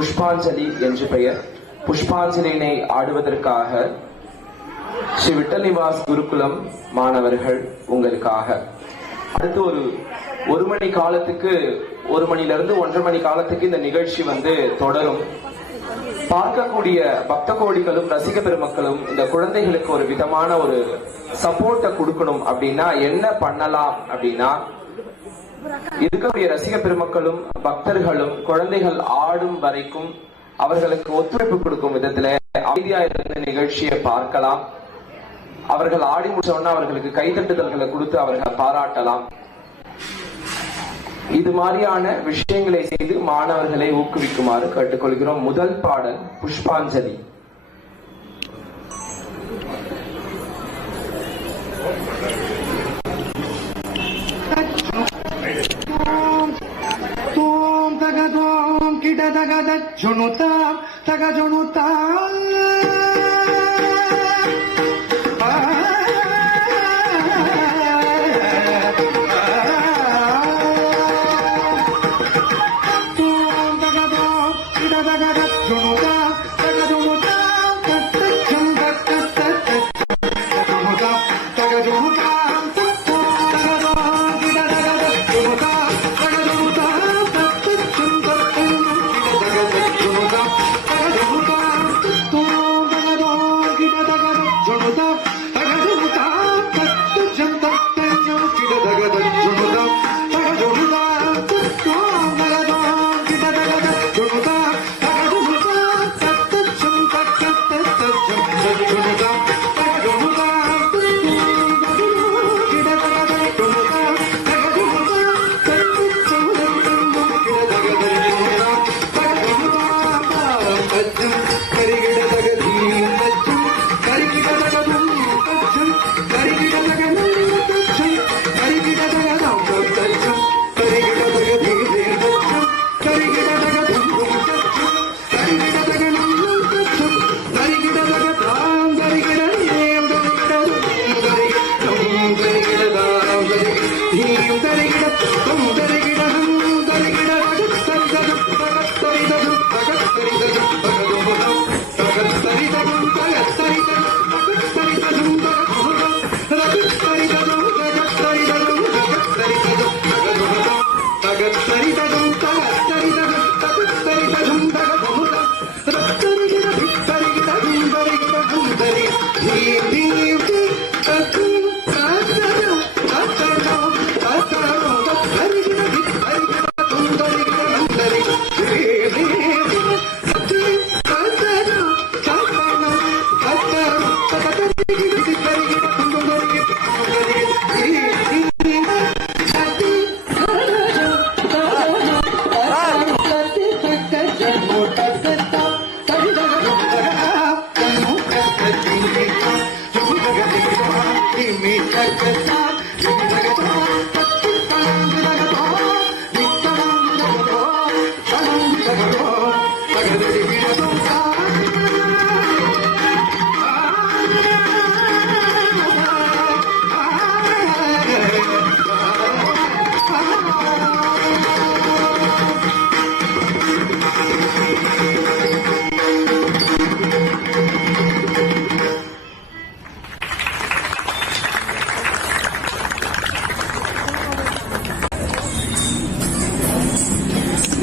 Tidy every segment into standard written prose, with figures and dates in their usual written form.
புஷ்பாஞ்சலி என்று பெயர். புஷ்பாஞ்சலியினை ஆடுவதற்காக ஸ்ரீ விட்டல் நிவாஸ் குருகுலம் மாணவர்கள் உங்களுக்காக அடுத்து ஒரு மணி காலத்துக்கு 1 மணிலிருந்து 1.5 மணி காலத்துக்கு இந்த நிகழ்ச்சி தொடரும். பார்க்கக்கூடிய பக்த கோடிகளும் ரசிக பெருமக்களும் இந்த குழந்தைகளுக்கு ஒரு விதமான ஒரு சப்போர்ட்டை கொடுக்கணும் அப்படின்னா என்ன பண்ணலாம் அப்படின்னா, இருக்கக்கூடிய ரசிக பெருமக்களும் பக்தர்களும் குழந்தைகள் ஆடும் வரைக்கும் அவர்களுக்கு ஒத்துழைப்பு கொடுக்கும் விதத்துல அமைதியா இருந்த நிகழ்ச்சியை பார்க்கலாம். அவர்கள் ஆடி முடிச்சோன்னா அவர்களுக்கு கைத்தட்டுதல்களை கொடுத்து அவர்கள் பாராட்டலாம். இது மாதிரியான விஷயங்களை செய்து மாணவர்களை ஊக்குவிக்குமாறு கேட்டுக்கொள்கிறோம். முதல் பாடல் புஷ்பாஞ்சலி.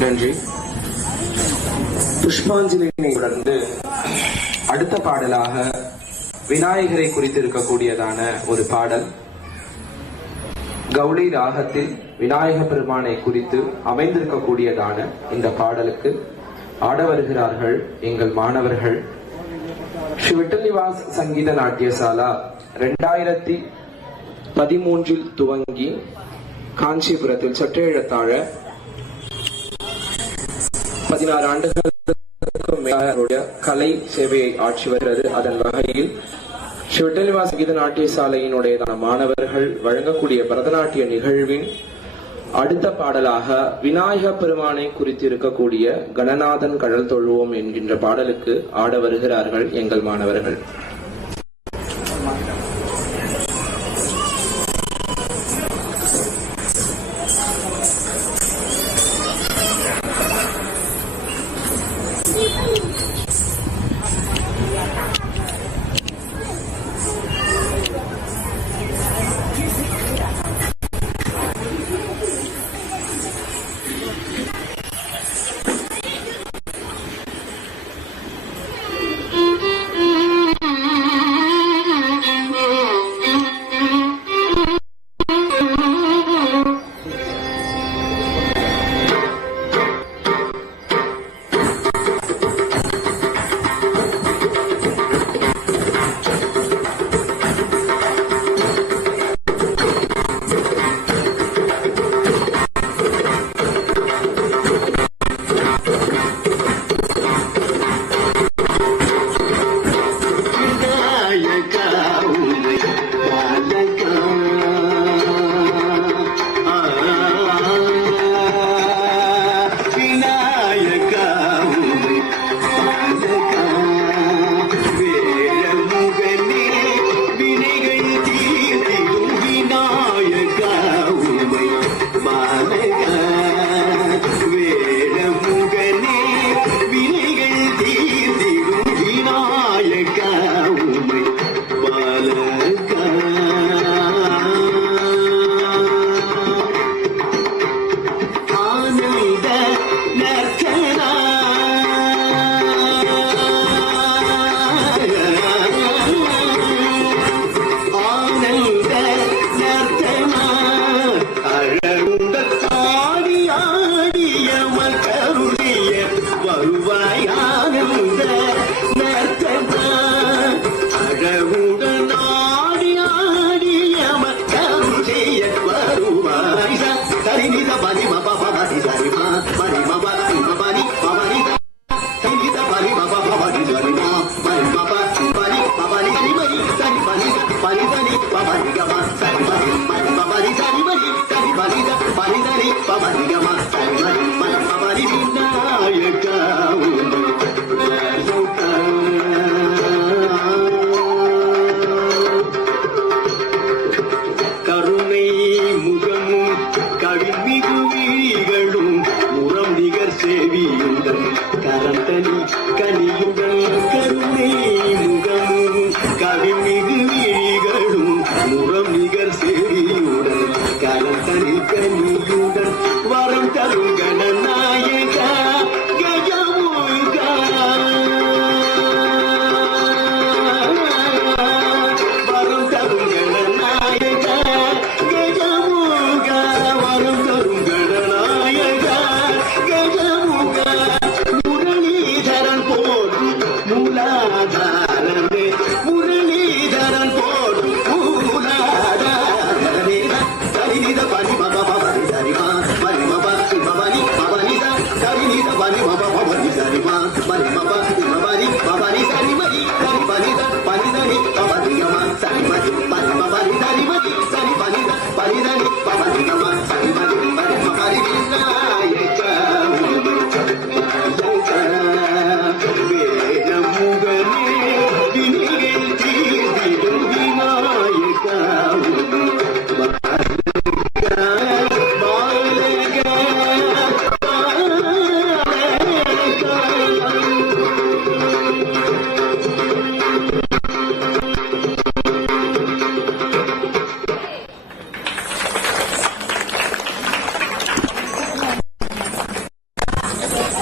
நன்றி. புஷ்பாஞ்சலியினை தொடர்ந்து அடுத்த பாடலாக விநாயகரை குறித்து இருக்கக்கூடியதான ஒரு பாடல். கௌளை ராகத்தில் விநாயக பெருமானை குறித்து அமைந்திருக்கக்கூடியதான இந்த பாடலுக்கு ஆட வருகிறார்கள் எங்கள் மாணவர்கள். ஸ்ரீ விட்டல் நிவாஸ் சங்கீத நாட்டியசாலா 2013 துவங்கி காஞ்சிபுரத்தில் சற்றேழத்தாழ 16 ஆண்டுகளுக்கும் மேலாக கலை சேவையை ஆட்சி வருகிறது. அதன் வகையில் ஸ்ரீ விட்டல் நிவாஸ் சங்கீத நாட்டியசாலையினுடைய மாணவர்கள் வழங்கக்கூடிய பரதநாட்டிய நிகழ்வின் அடுத்த பாடலாக விநாயக பெருமானை குறித்து இருக்கக்கூடிய கணநாதன் கடல் தொழுவோம் என்கின்ற பாடலுக்கு ஆட வருகிறார்கள் எங்கள் மாணவர்கள்.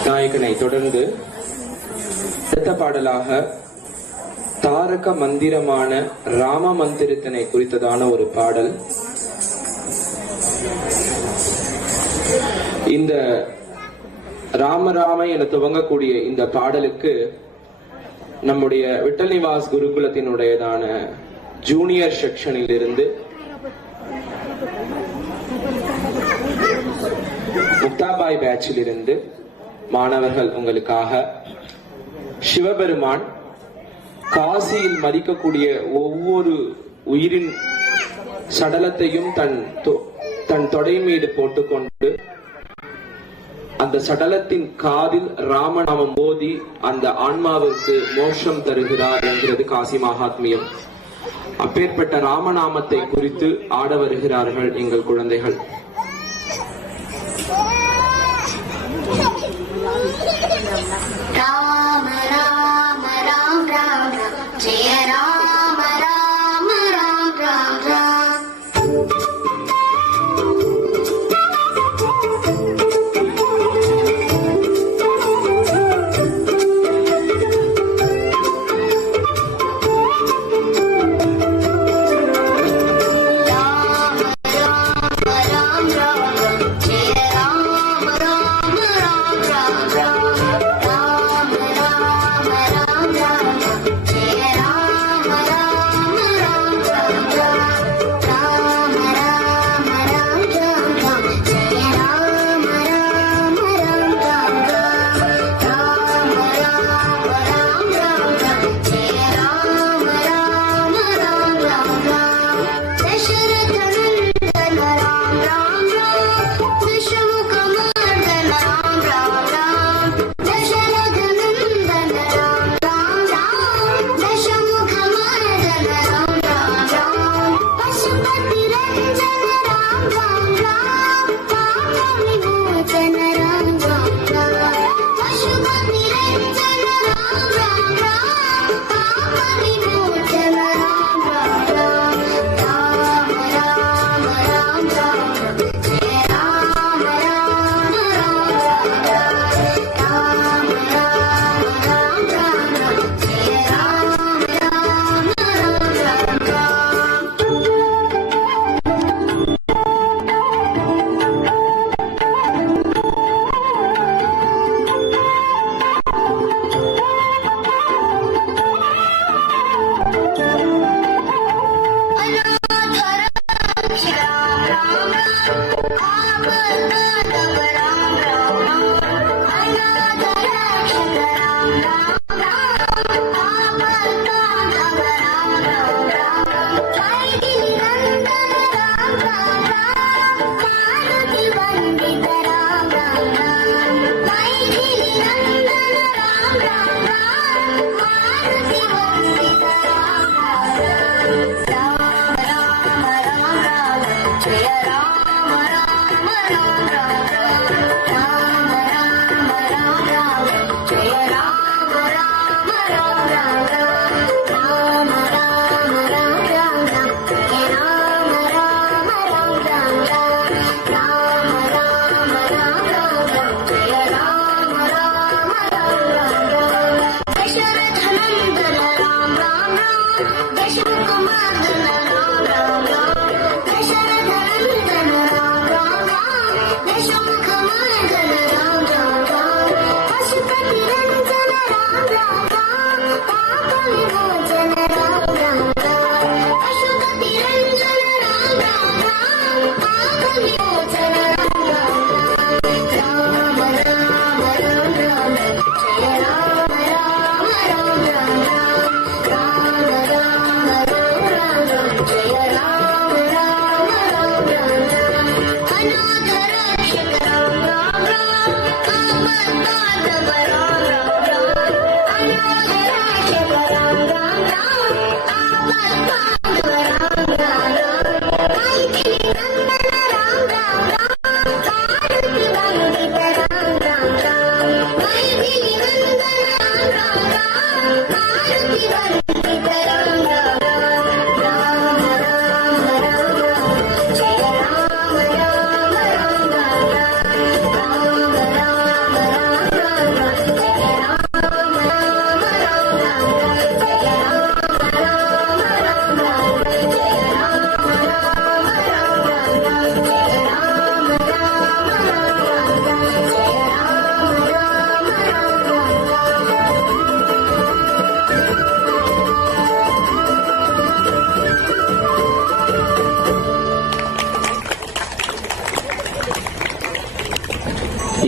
நாயகனை தொடர்ந்து அடுத்த பாடலாக தாரக மந்திரமான ராம மந்திரத்தினை குறித்ததான ஒரு பாடல். இந்த ராம என துவங்கக்கூடிய இந்த பாடலுக்கு நம்முடைய விட்டல் நிவாஸ் குருகுலத்தினுடையதான ஜூனியர் செக்ஷனில் இருந்து முக்தாபாய் பேட்சில் இருந்து மாணவர்கள் உங்களுக்காக சிவபெருமான் காசியில் மதிக்கக்கூடிய ஒவ்வொரு உயிரின் சடலத்தையும் தன் தொடை மீது போட்டுக்கொண்டு அந்த சடலத்தின் காதில் ராமநாமம் ஓதி அந்த ஆன்மாவிற்கு மோட்சம் தருகிறார் என்கிறது காசி மகாத்மியம். அப்பேற்பட்ட ராமநாமத்தை குறித்து ஆட வருகிறார்கள் எங்கள் குழந்தைகள். ராம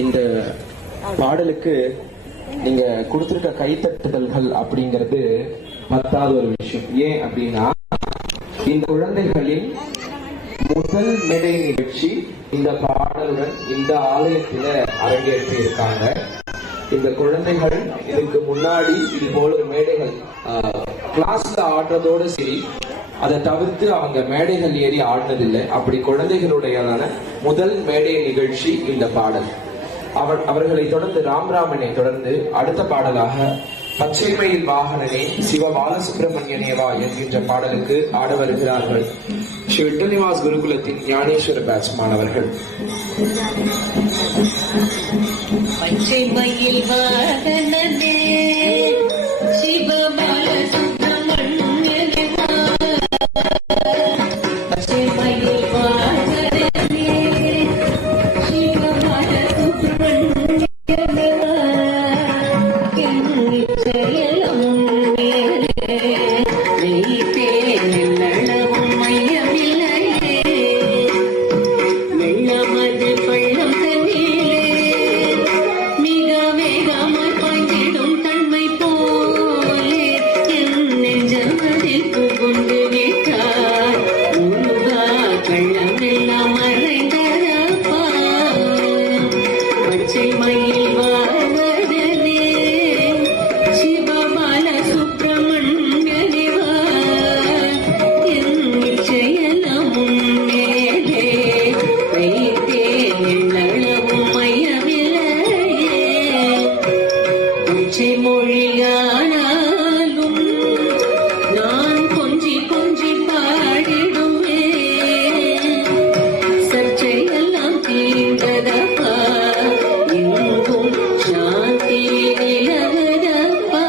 இந்த பாடலுக்கு நீங்க கொடுத்திருக்க கைத்தட்டுதல்கள் அப்படிங்கிறது பத்தாவது ஒரு விஷயம். ஏன் அப்படின்னா இந்த குழந்தைகளின் முதல் மேடை நிகழ்ச்சி இந்த பாடலுடன் இந்த ஆலயத்தில அரங்கேற்றி இருக்காங்க. இந்த குழந்தைகள் இதுக்கு முன்னாடி இது போல மேடைகள் கிளாஸ்ல ஆடுறதோட சரி, அதை தவிர்த்து அவங்க மேடைகள் ஏறி ஆடினதில்லை. அப்படி குழந்தைகளுடையதான முதல் மேடை நிகழ்ச்சி இந்த பாடல். அவர்களை தொடர்ந்து ராம்ராமனை தொடர்ந்து அடுத்த பாடலாக பச்சைமயில் வாகனனே சிவ பாலசுப்ரமணியனேவா என்கின்ற பாடலுக்கு ஆட வருகிறார்கள் ஸ்ரீ விட்டல்நிவாஸ் குருகுலத்தின் ஞானேஸ்வர பேட்ச் மாணவர்கள். பச்சைமயில் வாகனனே சிவ பாலசுப்ரமணியனேவா, பச்சைமயில் வாகனனே சிவ பாலசுப்ரமணியனேவா, செயலும் வைத்தேன் நல்லவும் மையமில்லையே, வெள்ளமது பள்ளம் தண்ணீரே மிக வேகம் உச்சி மொழியானாலும் நான் கொஞ்சி கொஞ்சி பாடிடுவேன். சர்ச்சையெல்லாம் தீர்ந்ததப்பா, எங்கும் சாந்தி நிலவதப்பா.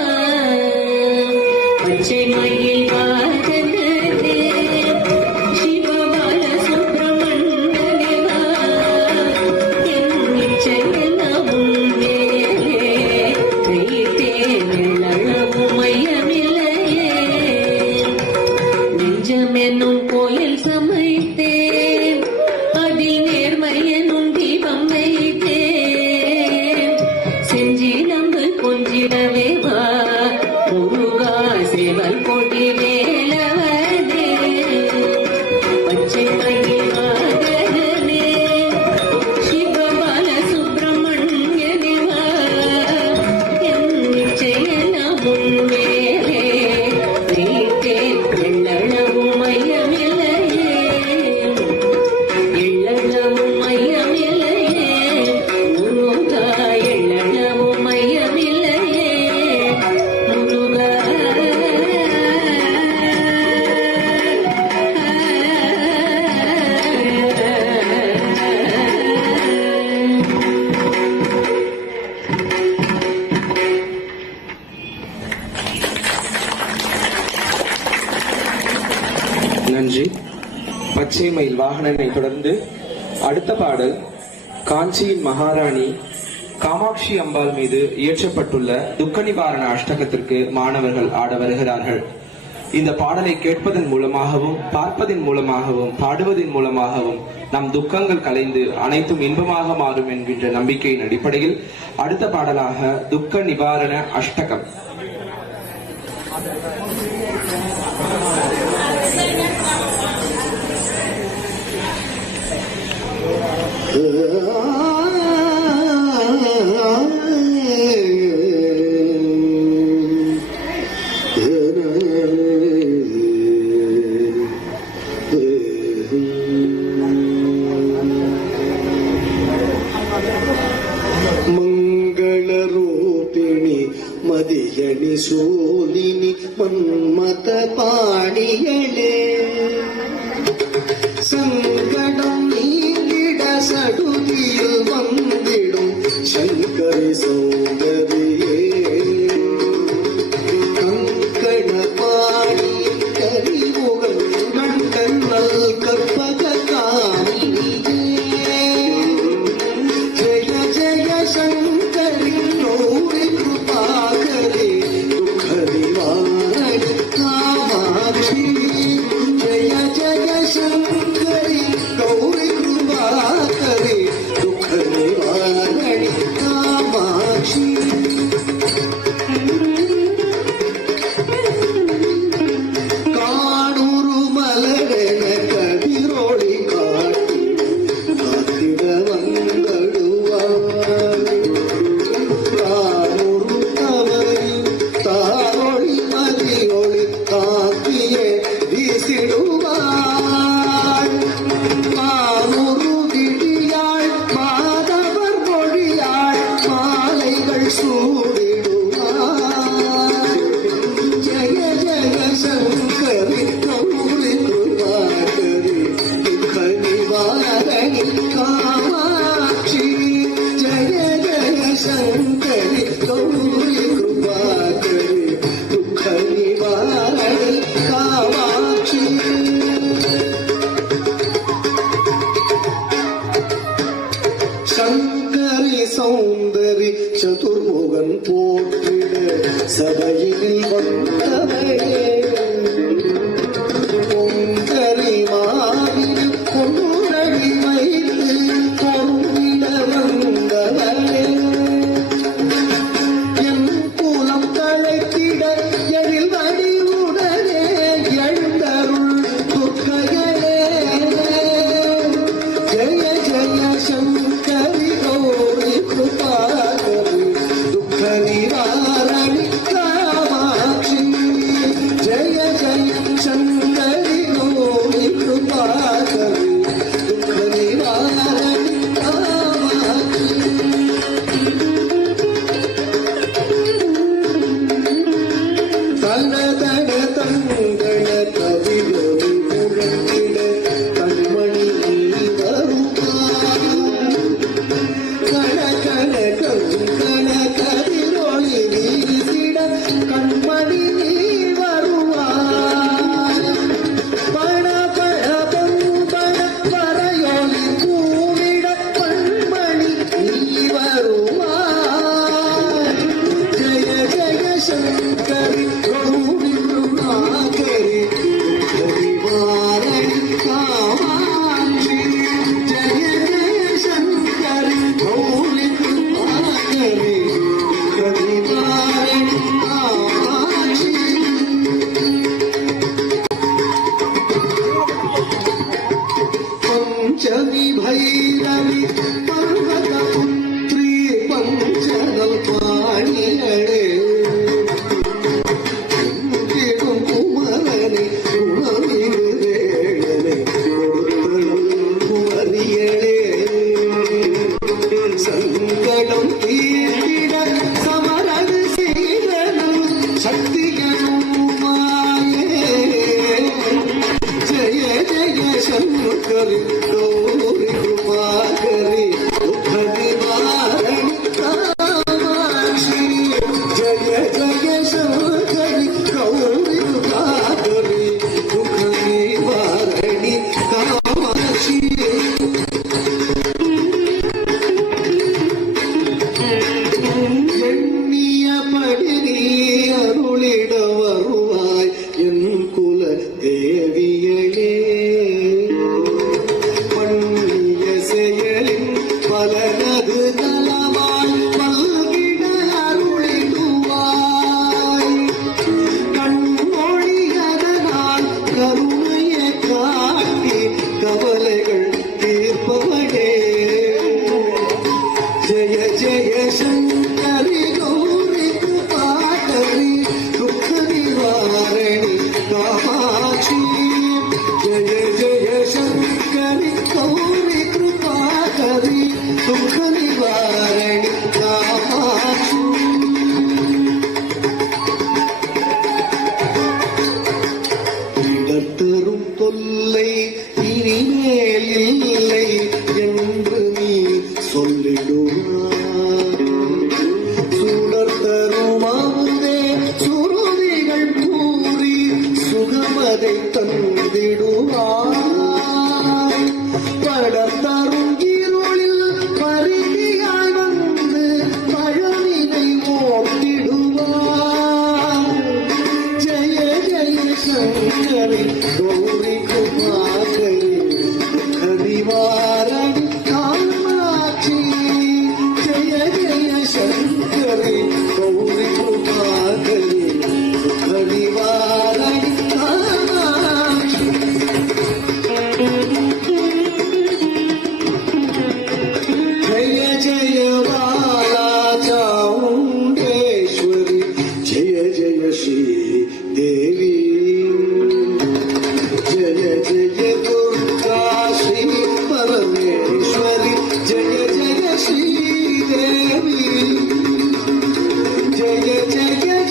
பச்சை மயில் வாகனே சிவபால சுப்பிரமணியனேவா, என் நிச்சயெல்லாம் உன்மேலே வைத்தேன், எள்ளளவும் மையமில்லையே. நெஞ்சமெனும் கோயில் சமைத்தேன், அதில் நேர்மை எனும் தீபம் வைத்தேன். செஞ்சி நம்பு கொஞ்சிடவே வா முருகா, சேவல் கொடி வேலவனே. பச்சை மயில் வாகனே சிவபால சுப்பிரமணியனேவா, என் நிச்சயெல்லாம் உன்மேலே வைத்தேன், எள்ளளவும் மையமில்லையே. எள்ளளவும் மையமில்லையே முருகா, எள்ளளவும் மையமில்லையே முருகா. நன்றி. பச்சை மயில் வாகனனை தொடர்ந்து அடுத்த பாடல் காஞ்சியின் மகாராணி காமாட்சி அம்பாள் மீது இயற்றப்பட்டுள்ள துக்க நிவாரண அஷ்டகத்திற்கு மாணவர்கள் ஆட வருகிறார்கள். இந்த பாடலை கேட்பதன் மூலமாகவும் பார்ப்பதன் மூலமாகவும் பாடுவதன் மூலமாகவும் நம் துக்கங்கள் கலைந்து அனைத்தும் இன்பமாக மாறும் என்கின்ற நம்பிக்கையின் அடிப்படையில் அடுத்த பாடலாக துக்க நிவாரண அஷ்டகம். மங்களரூபிணி மதியணி சோலினி மன்மத பாணியளே, சங்கடம் நீங்கிட சடுதியில் வந்திடும் சங்கரி சௌந்தரியே. கங்கண பாணி கரிமுகன் கண்ணல் கற்பக காமினியே. ஜய ஜய சங்கரி நௌரி கிருபாகரே துக்க நிவாரணி காமாட்சி. ஜய ஜய சங்கரி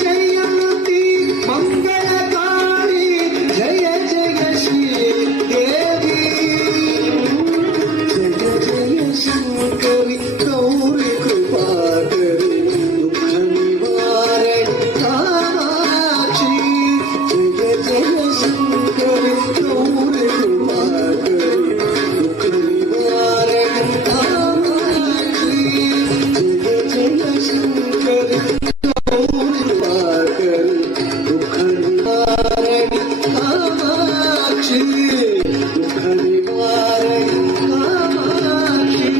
जयमती मंगलकारी जय जय श्री देवी जय जय शंकरी गौरी कृपाकरी दुख निवारण कामाक्षी जय जय शंकरी गौरी कृपाकरी दुख निवारण कामाक्षी जय जय शंकरी गौरी कृपाकरी दुख निवारण कामाक्षी दुख निवारण कामाक्षी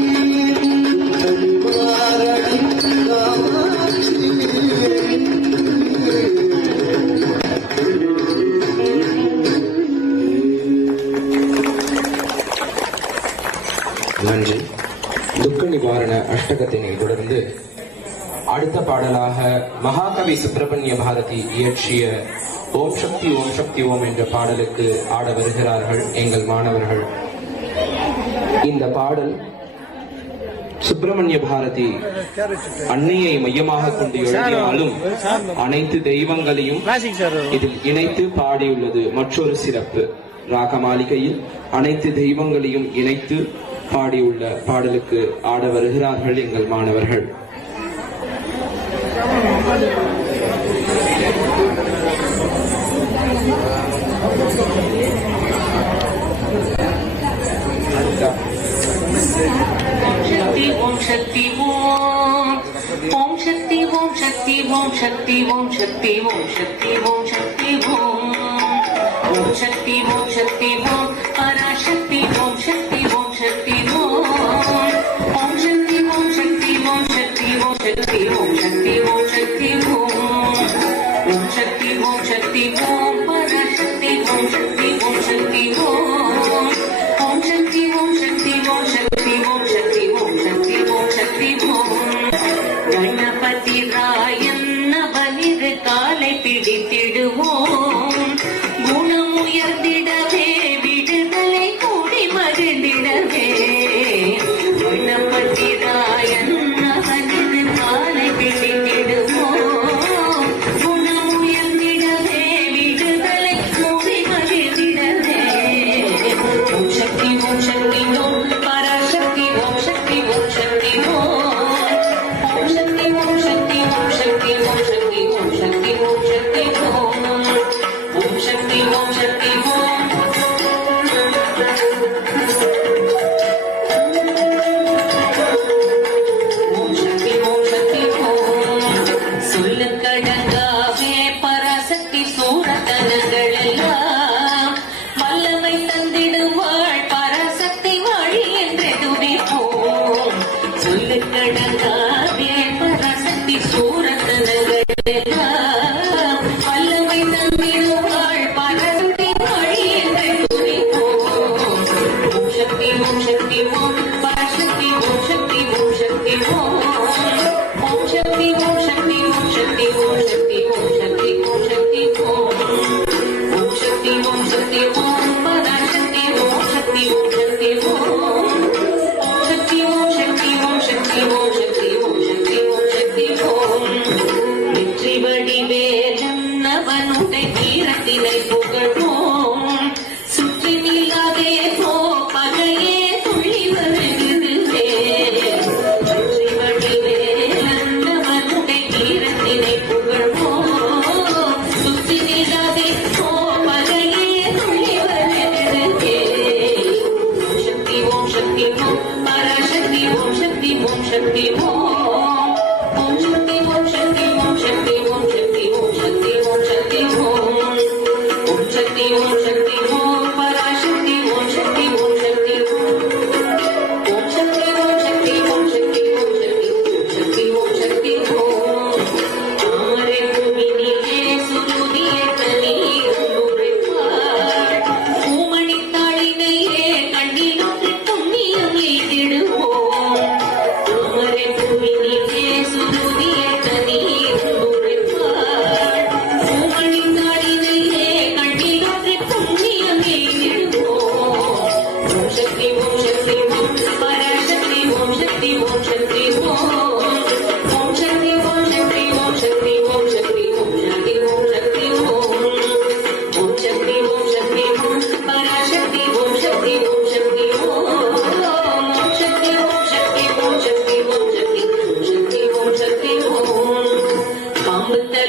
दुख निवारण कामाक्षी நன்றி. துக்க நிவாரண அஷ்டகத்தினை தொடர்ந்து அடுத்த பாடலாக மகாகவி சுப்பிரமணிய பாரதி இயற்றிய ஓம் சக்தி ஓம் என்ற பாடலுக்கு ஆட வருகிறார்கள் எங்கள் மாணவர்கள். இந்த பாடல் சுப்பிரமணிய பாரதி அன்னையை மையமாக கொண்டு எழுதினாலும் அனைத்து தெய்வங்களையும் இதில் இணைத்து பாடியுள்ளது மற்றொரு சிறப்பு. ராகமாளிகையில் அனைத்து தெய்வங்களையும் இணைத்து பாடியுள்ள பாடலுக்கு ஆட வருகிறார்கள் எங்கள் மாணவர்கள். ஓம் சக்தி ஓம் ஓம் சக்தி ஓம் சக்தி ஓம் சக்தி ஓம் சக்தி ஓம் சக்தி ஓம் சக்தி ஓம் ஓம் சக்தி ஓம் சக்தி ஓம் பராசக்தி ஓம் சக்தி ஓம் சக்தி ஓம் ஓம் சக்தி ஓம் சக்தி ஓம் சக்தி ஓம் சக்தி ஓம் சக்தி ஓம் சக்தி ஓம் ஓம் சக்தி ஓம் சக்தி ஓம் பராசக்தி ஓம் சக்தி ஓம் சக்தி ஓம் ஓம் சக்தி ஓம் சக்தி ஓம் சக்தி ஓம் சக்தி ஓம் சக்தி ஓம் சக்தி ஓம் கணபதி ராயன் நவனிரு காலை பிடித்திடுவோம் குணம் உயர்ந்திடவே விடுதலை கூடி மகிழ்ந்திடவே கணபதி ராயன் நவனிரு காலை பிடித்திடுவோம் குணம் உயர்ந்திடவே விடுதலை கூடி மகிழ்ந்திடவே ஓம் சக்தி ஓம் சக்தி ஓம் பராசக்தி ஓம் சக்தி ஓம் சக்தி ஓம் ஓம் சக்தி ஓம் சக்தி ஓம் சக்தி ஓம் சக்தி ஓம் சக்தி ஓம் சக்தி ஓம் ஓம் சக்தி ஓம் சக்தி ஓம் ஓம் சக்தி ஓம் சக்தி ஓம் சொல்லுக்கடங்காவே பராசக்தி சூரத்தனங்கள் எல்லாம் வல்லமை தந்திடுவாள் பராசக்தி வாழி என்று துதிப்போம் சொல்லுக்கடங்காவே பராசக்தி சூரத்தனங்கள் எல்லாம் வல்லமை தந்திடுவாள் பராசக்தி வாழி என்று துதிப்போம் ஓம் சக்தி ஓம் சக்தி ஓம் பராசக்தி ஓம் சக்தி ஓம் சக்தி ஓம் ஓம் சக்தி ஓம் சக்தி ஓம் சக்தி ஓம் சக்தி ஓம் சக்தி ஓம் சக்தி ஓம் ஓம் சக்தி ஓம் சக்தி ஓம் பராசக்தி ஓம் சக்தி ஓம் சக்தி ஓம் ஓம் சக்தி ஓம் சக்தி ஓம் சக்தி ஓம் சக்தி ஓம் சக்தி ஓம் சக்தி ஓம் வெற்றி வழி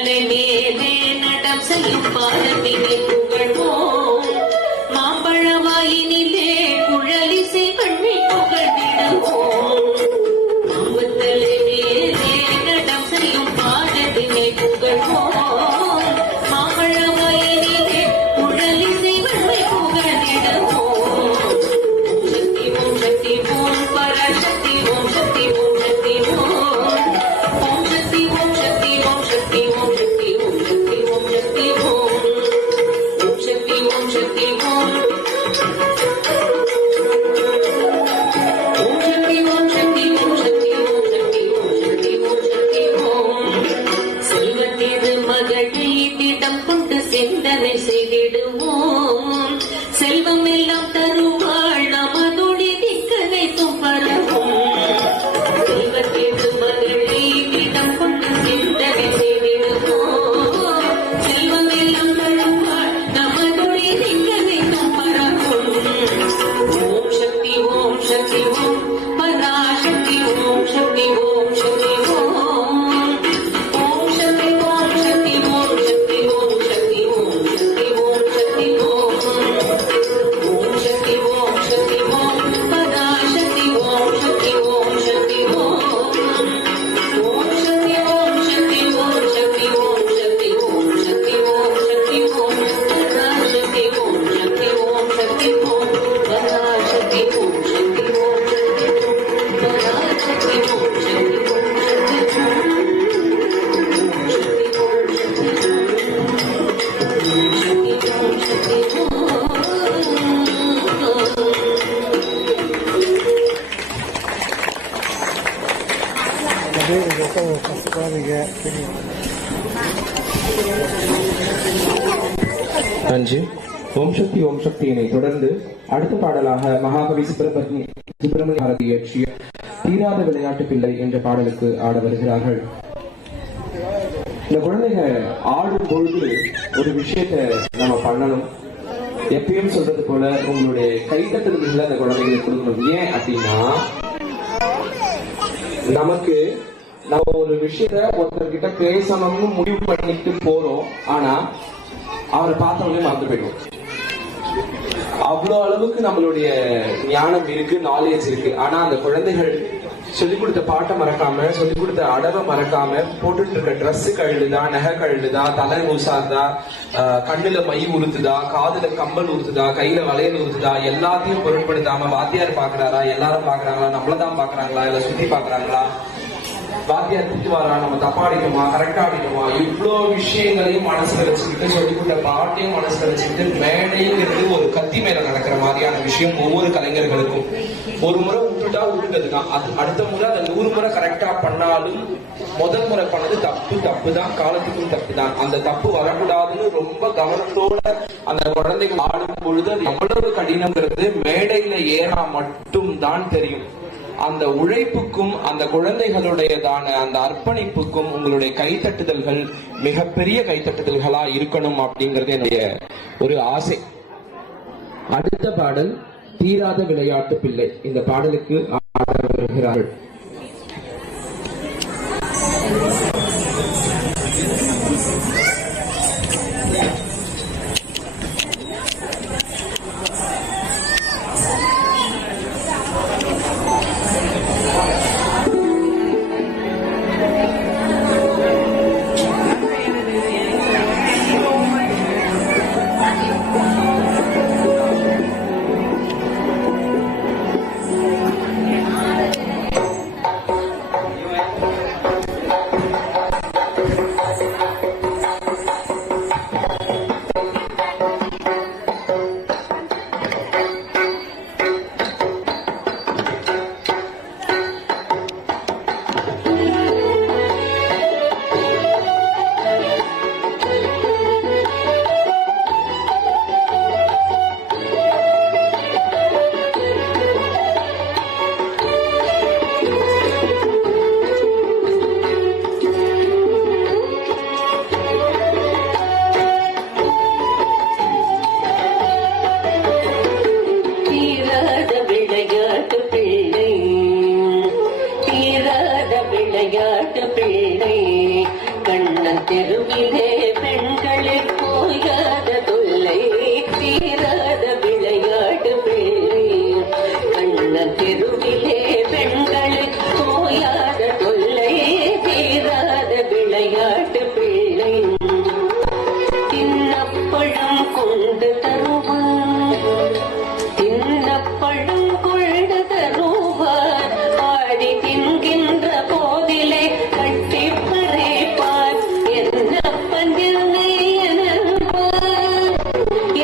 தலை மேலே நடம் செய்யும் பாடத்தினை புகழ்வோம் மாம்பழவாயினிலே குழலிசை பண்ணி புகழ்ந்திடுவோம் தலை மேலே நடம் செய்யும் பாடத்தினை புகழ்வோம் மாம்பழவாயினிலே குழலிசை பண்ணி புகழ்ந்திடுவோம் ஓம் சக்தி ஓம் பராசக்தி ஓம் சக்தி ஓம் சக்தி ஓம் சக்தி ஓம் சக்தி ஓம் சக்தி ஓம் சக்தி ஓம் சக்தி ஓம் சக்தி ஓம் சக்தி ஓம் சக்தி ஓம் செல்வத்தீது மகளை திடம் கொண்டு சிந்தனை செய்திடுவோம் செல்வம் எல்லாம் தருவாள் நமதொழி திக்கனை தும்பரவும் செல்வத்தீது மகளை திடம் கொண்டு சிந்தனை செய்திடுவோம் செல்வம் எல்லாம் தருவாள் நமதொழி திக்கனை தும்பரவும் ஓம் சக்தி ஓம் சக்தி ஓம் பராசக்தி ஓம் சக்தி ஓம் சக்தி ஓம் ஓம் சக்தி ஓம் சக்தி ஓம் சக்தி ஓம் சக்தி ஓம் சக்தி ஓம் சக்தி ஓம் ஓம் சக்தி ஓம் சக்தி ஓம் பராசக்தி ஓம் சக்தி ஓம் சக்தி ஓம் ஓம் சக்தி ஓம் சக்தி ஓம் சக்தி ஓம் சக்தி ஓம் சக்தி ஓம் சக்தி ஓம் பராசக்தி ஓம் சக்தி ஓம் சக்தி ஓம் பராசக்தி ஓம் சக்தி ஓம் பராசக்தி ஓம் சக்தி ஓம் நன்றி. ஓம் சக்தியினை தொடர்ந்து அடுத்த பாடலாக மகாகவி சுப்பிரமணிய பாரதி இயற்றிய தீராத விளையாட்டு பிள்ளை என்ற பாடலுக்கு ஆட வருகிறார்கள். இந்த குழந்தைகள் ஆடும் பொழுது ஒரு விஷயத்தை நம்ம பண்ணணும். எப்பயும் சொல்றது போல உங்களுடைய கைத்தட்டல்களை அந்த குழந்தைகளுக்கு கொடுக்கணும். ஏன் அப்படின்னா நம்ம ஒரு விஷயத்த ஒருத்தர்கிட்ட பேசணும்னு முடிவு பண்ணிட்டு போறோம், ஆனா அவரை பார்த்தவங்களே மறந்து போயிடும். அவ்வளவு அளவுக்கு நம்மளுடைய ஞானம் இருக்கு, நாலேஜ் இருக்கு. ஆனா அந்த குழந்தைகள் சொல்லிக் கொடுத்த பாட்டை மறக்காம, சொல்லிக் கொடுத்த அடவை மறக்காம, போட்டுட்டு இருக்க ட்ரெஸ் கழுதுதா, நகை கழுதுதா, தலை ஊசாதா, கண்ணுல மை உறுத்துதா, காதுல கம்பல் உறுத்துதா, கையில வளையல் உறுத்துதா, எல்லாத்தையும் பொருட்படுத்தாம வாத்தியார் பாக்குறாரா, எல்லாரும் பாக்குறாங்களா, நம்மளதான் பாக்குறாங்களா, இல்ல சுத்தி பாக்குறாங்களா, வாத்தியார் திட்டுவாரா, நம்ம தப்பா அடிக்குமா, கரெக்டா அடிக்குமா, இவ்வளோ விஷயங்களையும் மனசுல வச்சுக்கிட்டு, சொல்லிக்கொண்ட பாட்டையும் மனசுல வச்சுக்கிட்டு, மேடைங்கிறது ஒரு கத்தி மேல நடக்கிற மாதிரியான விஷயம் ஒவ்வொரு கலைஞர்களுக்கும். ஒரு முறை விட்டுட்டா விட்டுட்டதுதான். அது அடுத்த முறை அதை 100 முறை கரெக்டா பண்ணாலும் முதல் முறை பண்ணது தப்பு தான், காலத்துக்கும் தப்பு தான். அந்த தப்பு வரக்கூடாதுன்னு ரொம்ப கவனத்தோட அந்த குழந்தைகள் ஆடும் பொழுது அது எவ்வளவு கடினங்கிறது மேடையில ஏறா மட்டும் தான் தெரியும். அந்த உழைப்புக்கும் அந்த குழந்தைகளுடையதான அந்த அர்ப்பணிப்புக்கும் உங்களுடைய கைத்தட்டுதல்கள் மிகப்பெரிய கைத்தட்டுதல்களா இருக்கணும் அப்படிங்கிறது என்னுடைய ஒரு ஆசை. அடுத்த பாடல் தீராத விளையாட்டு பிள்ளை. இந்த பாடலுக்கு ஆட வருகிறார்கள். தெருவிலே பெண்களுக்கு போயாத தொல்லை தீராத விளையாட்டு பிள்ளை. கண்ணன் தெருவிலே பெண்களுக்கு போயாத தொல்லை தீராத விளையாட்டு பிள்ளை. தின்னப்பழம் கொண்டு தருவார், தின்னப்பழம் கொண்டு தருவார். ஆடி தின்கின்ற போதிலே கட்டி பறைப்பார். என்னப்பன் என்னை எனல்வார்,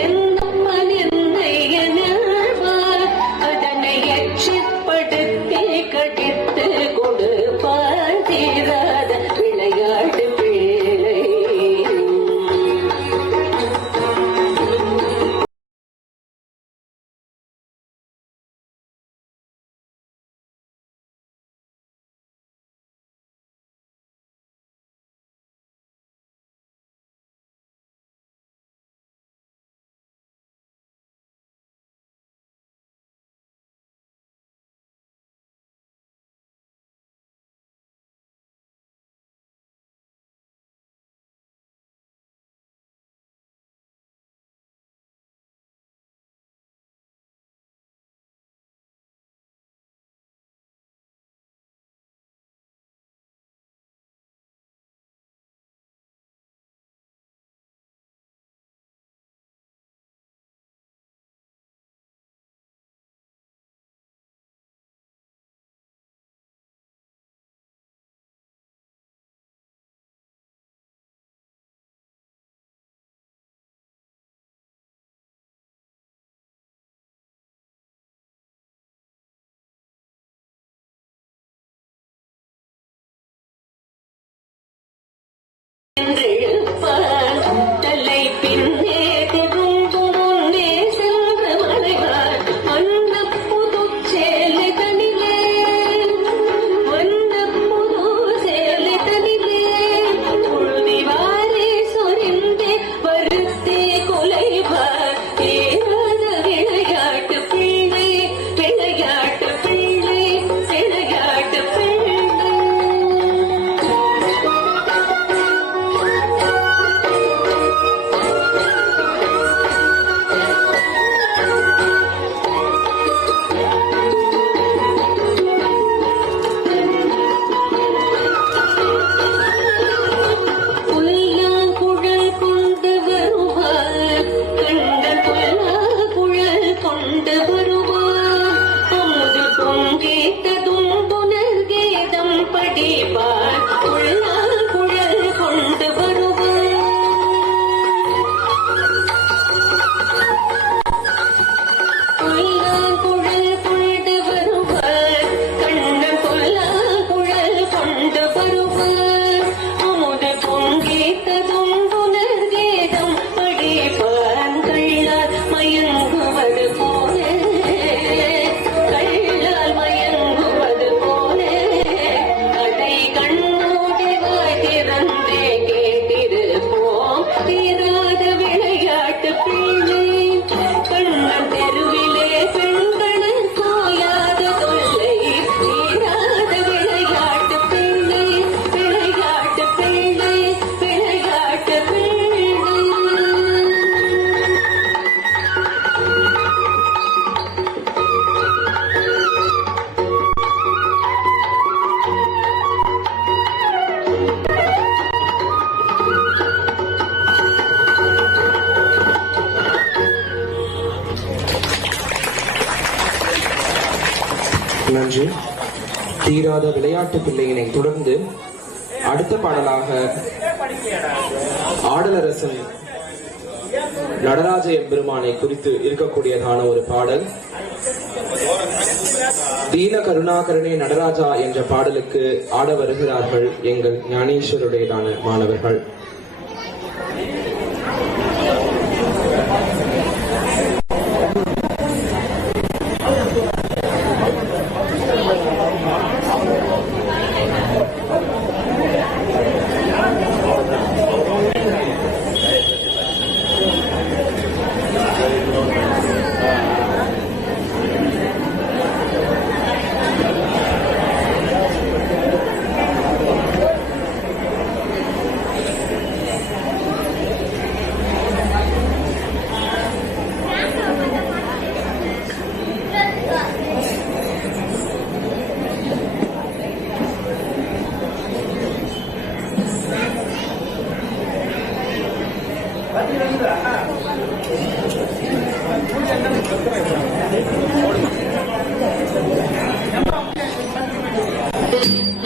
என்னப்பன் என்னை எனல்வார். அதனை எச்சிப்படுத்தி கடித்து கொடுப்பார். தீராத விளையாட்டு பிள்ளை. என்றிழுப்பார். தலை பின்னே திரும்பும் முன்னே சென்று மறைவார். வண்ணப் புதுச் சேலை தனிலே, வண்ணப் புது சேலை தனிலே புழுதி வாரி சொரிந்தே வருத்தே குலைவார். தீராத விளையாட்டு பிள்ளை, விளையாட்டு பிள்ளை, விளையாட்டு பிள்ளை. புல்லாங்குழல் கொண்டு வருவார். கண்டன் புல்லாங்குழல் கொண்டு வருவார். அமுது பொங்கேட்டதும் புனர்கீதம் படிப்பார். புல்லாங்குழல் கொண்டு வருவார். புல்லாங்குழல் கொண்டு வருவார். கண்ணன் புல்லாங்குழல் கொண்டு வருவார். அமுது பொங்கேட்டதும் புனர்கீதம் படிப்பார். கள்ளால் மயங்குவது போல, கள்ளால் மயங்குவது போல அதை கண்ணோடி வாய் திறந்தே கேட்டிருப்போம். தீராத விளையாட்டு பிள்ளை. கண்ணன் தெருவிலே பெண்கள் போயாத தொல்லை தீராத விளையாட்டு பிள்ளை, விளையாட்டு பிள்ளை, விளையாட்டு பிள்ளை. நன்றி. தீராத விளையாட்டு பிள்ளையினை தொடர்ந்து அடுத்த பாடலாக ஆடலரசன் நடராஜ எம்பெருமானை குறித்து இருக்கக்கூடியதான ஒரு பாடல். தீன கருணாகரனே நடராஜா என்ற பாடலுக்கு ஆட வருகிறார்கள் எங்கள் ஞானேஸ்வருடையதான மாணவர்கள்.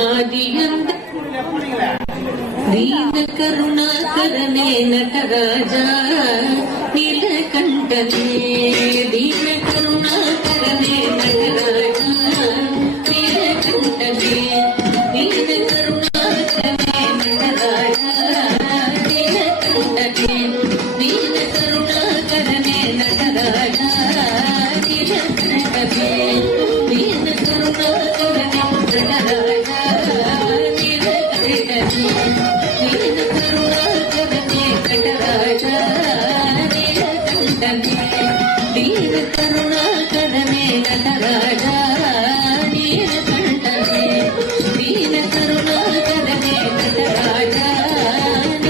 ಆದಿಯಂದ ದೀನ ಕರುಣಾಕರನೇ ನಟರಾಜ ನೀಲಕಂಠನೇ ದೀನ ಕರುಣಾಕರನೇ ನಟರಾಜ ನೀಲಕಂಠನೇ ದೀನ ಕರುಣಾಕರನೇ ನಟರಾಜ ನೀಲಕಂಠನೇ ದೀನ ಕರುಣಾಕರನೇ ನಟರಾಜ ನೀಲಕಂಠನೇ ದೀನ ಕರುಣಾಕರನೇ ನಟರಾಜ दीन करुणाकरने नटराज नीलकंठने दीन करुणाकरने नटराज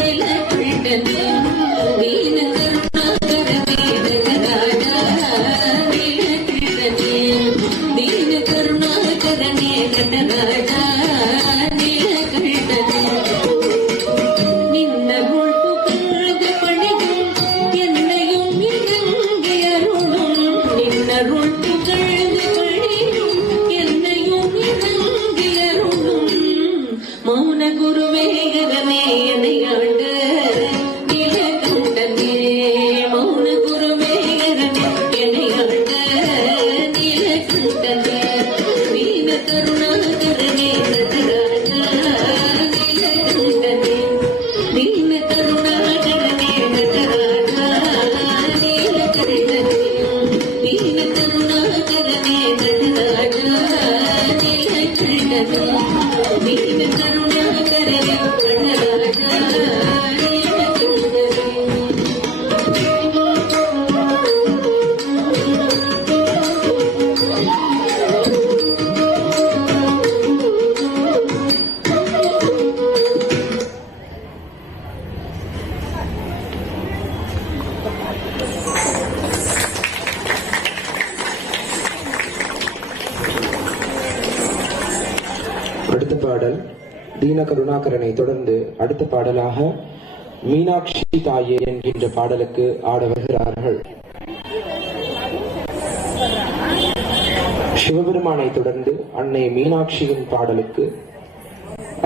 नीलकंठने दीन करुणाकरने नटराज नीलकंठने दीन करुणाकरने नटराज नीलकंठने निन्न மௌன குருவேகரனே எனையாண்ட நீலகண்டனே மௌன குருவேகரனே எனையாண்ட நீலகண்டனே தீன கருணாகரனே நட்டராஜ நீலகண்டனே தீன கருணாகரனே நட்டராஜ நீலகண்டனே தீன கருணாகரனே நட்டராஜ நீலகண்டனே दीन करुणाकरने नटराज அடுத்த பாடல் தீன கருணாகரனை தொடர்ந்து அடுத்த பாடலாக மீனாட்சி தாயே என்கின்ற பாடலுக்கு ஆட வருகிறார்கள். சிவபெருமானை தொடர்ந்து அன்னை மீனாட்சியின் பாடலுக்கு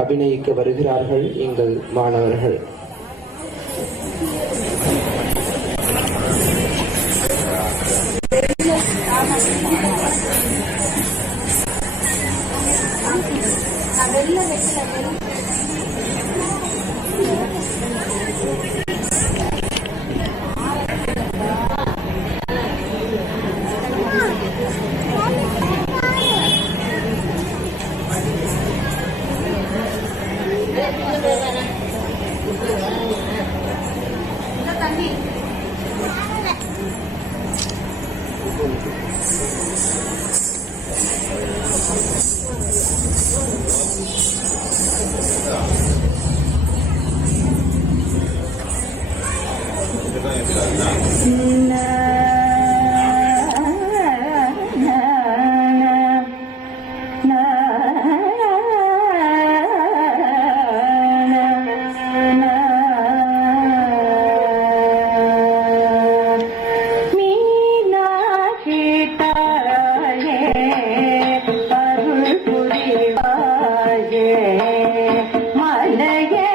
அபிநயிக்க வருகிறார்கள் எங்கள் மாணவர்கள். மலையே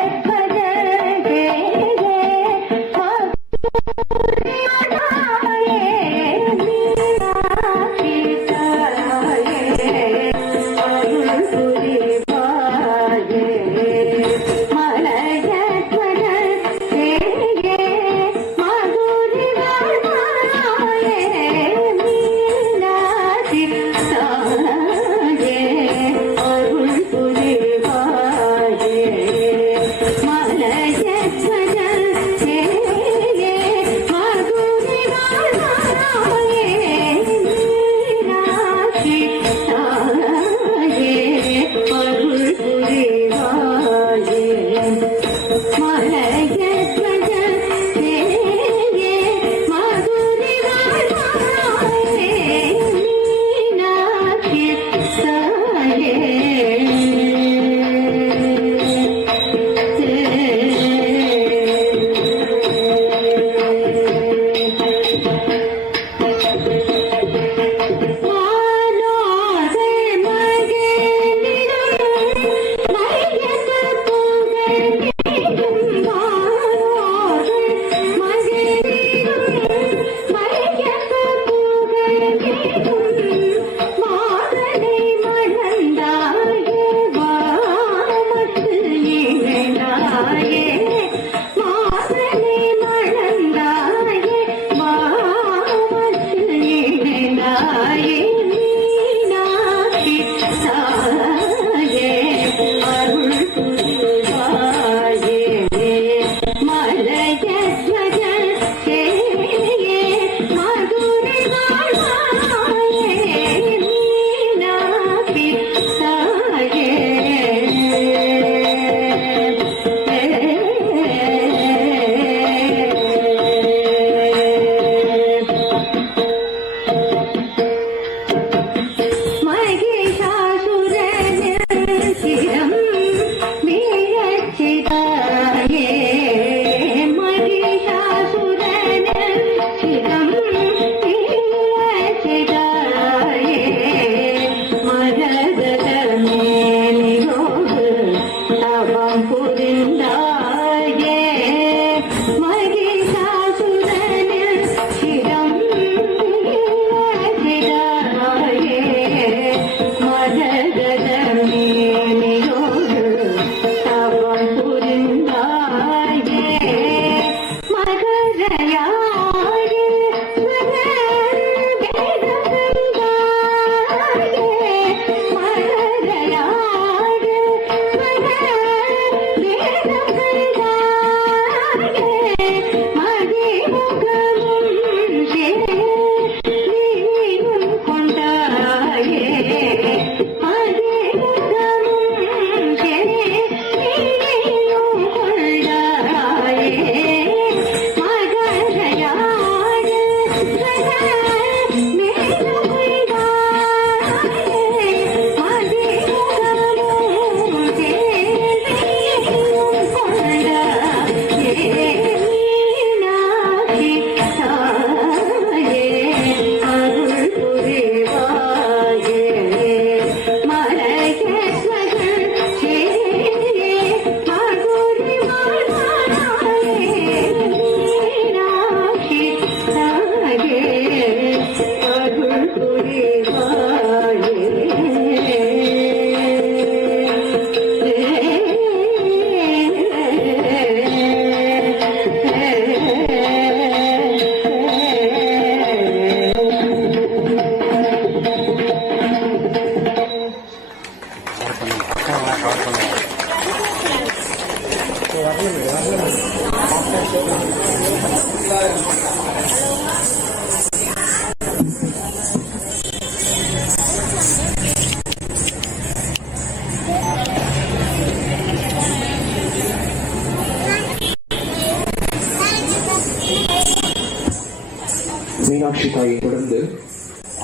மீனாட்சி தாயை தொடர்ந்து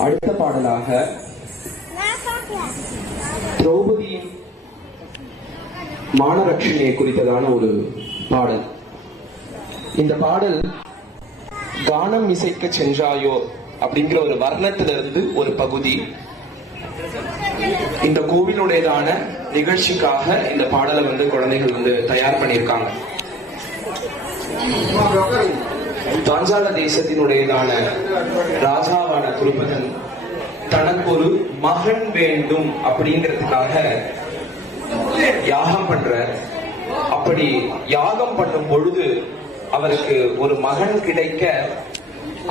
அடுத்த பாடலாக திரௌபதியின் மானரட்சணையை குறித்ததான ஒரு பாடல். இந்த பாடல் கானம் இசைக்க சென்றாயோ அப்படிங்கிற ஒரு வர்ணத்திலிருந்து ஒரு பகுதி. இந்த கோவிலுடையதான நிகழ்ச்சிக்காக இந்த பாடலை குழந்தைகள் தயார் பண்ணியிருக்காங்க. பாஞ்சால தேசத்தினுடையதான ராஜாவான துருபதன் தனக்கு ஒரு மகன் வேண்டும் அப்படிங்கிறதுக்காக யாகம் பண்ற. அப்படி யாகம் பண்ணும் பொழுது அவருக்கு ஒரு மகன் கிடைக்க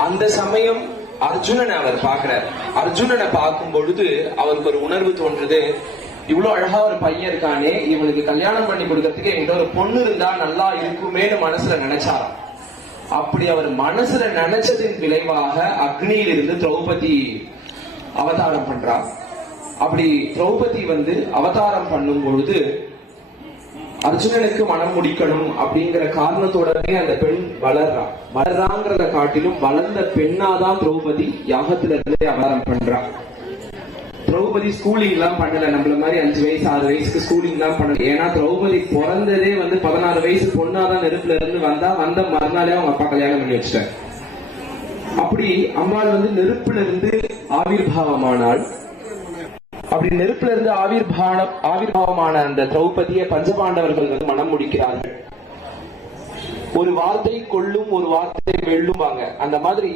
அந்த சமயம் அர்ஜுனனை அவர் பார்க்கிறார். அர்ஜுனனை பார்க்கும் பொழுது அவருக்கு ஒரு உணர்வு தோன்றுது, இவ்வளவு அழகா ஒரு பையன் இருக்கானே, இவனுக்கு கல்யாணம் பண்ணி கொடுக்கறதுக்கு என்கிட்ட ஒரு பொண்ணு இருந்தா நல்லா இருக்குமேனு மனசுல நினைச்சாராம். அப்படி அவர் மனசுல நினைச்சதின் விளைவாக அக்னியிலிருந்து திரௌபதி அவதாரம் பண்றார். அப்படி திரௌபதி அவதாரம் பண்ணும் பொழுது அர்ஜுனனுக்கு மனம் முடிக்கணும் அப்படிங்கிற காரணத்தோடவே அந்த பெண் வளர்றாங்கிறத காட்டிலும் வளர்ந்த பெண்ணாதான் திரௌபதி யாகத்துல இருந்தே அவதாரம் பண்றா. திரௌபதி ஸ்கூலிங் எல்லாம் பண்ணல, நம்மள மாதிரி 5 வயசு 6 வயசுக்கு ஸ்கூலிங் எல்லாம் பண்ணல. ஏன்னா திரௌபதி பிறந்ததே 16 வயசு பொண்ணாதான் நெருப்புல இருந்து வந்த மறுநாளே அவங்க அப்பா கல்யாணம் பண்ணி வச்சிட்டார். அப்படி அம்பாள் நெருப்புல இருந்து ஆவிர்வாவமானாள். அப்படி நெருப்புல இருந்து ஆவிர்வாவமான அந்த திரௌபதியை பஞ்சபாண்டவர்கள் மனம் முடிக்கிறார்கள். ஒரு வார்த்தை கொள்ளும், ஒரு வார்த்தை வெல்லுவாங்க. அந்த மாதிரி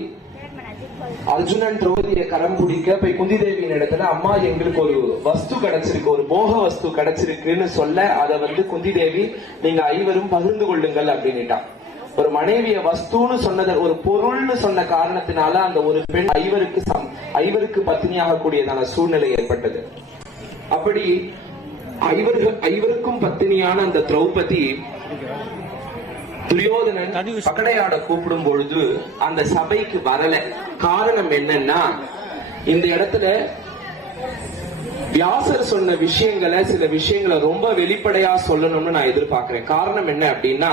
அர்ஜுனன் திரௌபதியை கரம் பிடிக்க போய் குந்தி தேவியின் இடத்துல, அம்மா எங்களுக்கு ஒரு வஸ்து கிடைச்சிருக்கு, ஒரு போக வஸ்து கிடைச்சிருக்குன்னு சொல்ல, அதை குந்தி தேவி நீங்க ஐவரும் பகிர்ந்து கொள்ளுங்கள் அப்படின்னுட்டா. ஒரு மனைவிய வஸ்துன்னு சொன்னது, ஒரு பொருள்னு சொன்ன காரணத்தினால அந்த ஒரு பெண் ஐவருக்கு பத்தினியாக கூடியதான சூழ்நிலை ஏற்பட்டது. அப்படி ஐவருக்கும் பத்தினியான அந்த திரௌபதி துரியோதனன் பகடையாட கூப்பிடும் பொழுது அந்த சபைக்கு வரல. காரணம் என்னன்னா, இந்த இடத்துல வியாசர் சொன்ன விஷயங்களை, சில விஷயங்களை ரொம்ப வெளிப்படையா சொல்லணும்னு நான் எதிர்பார்க்கிறேன். காரணம் என்ன அப்படின்னா,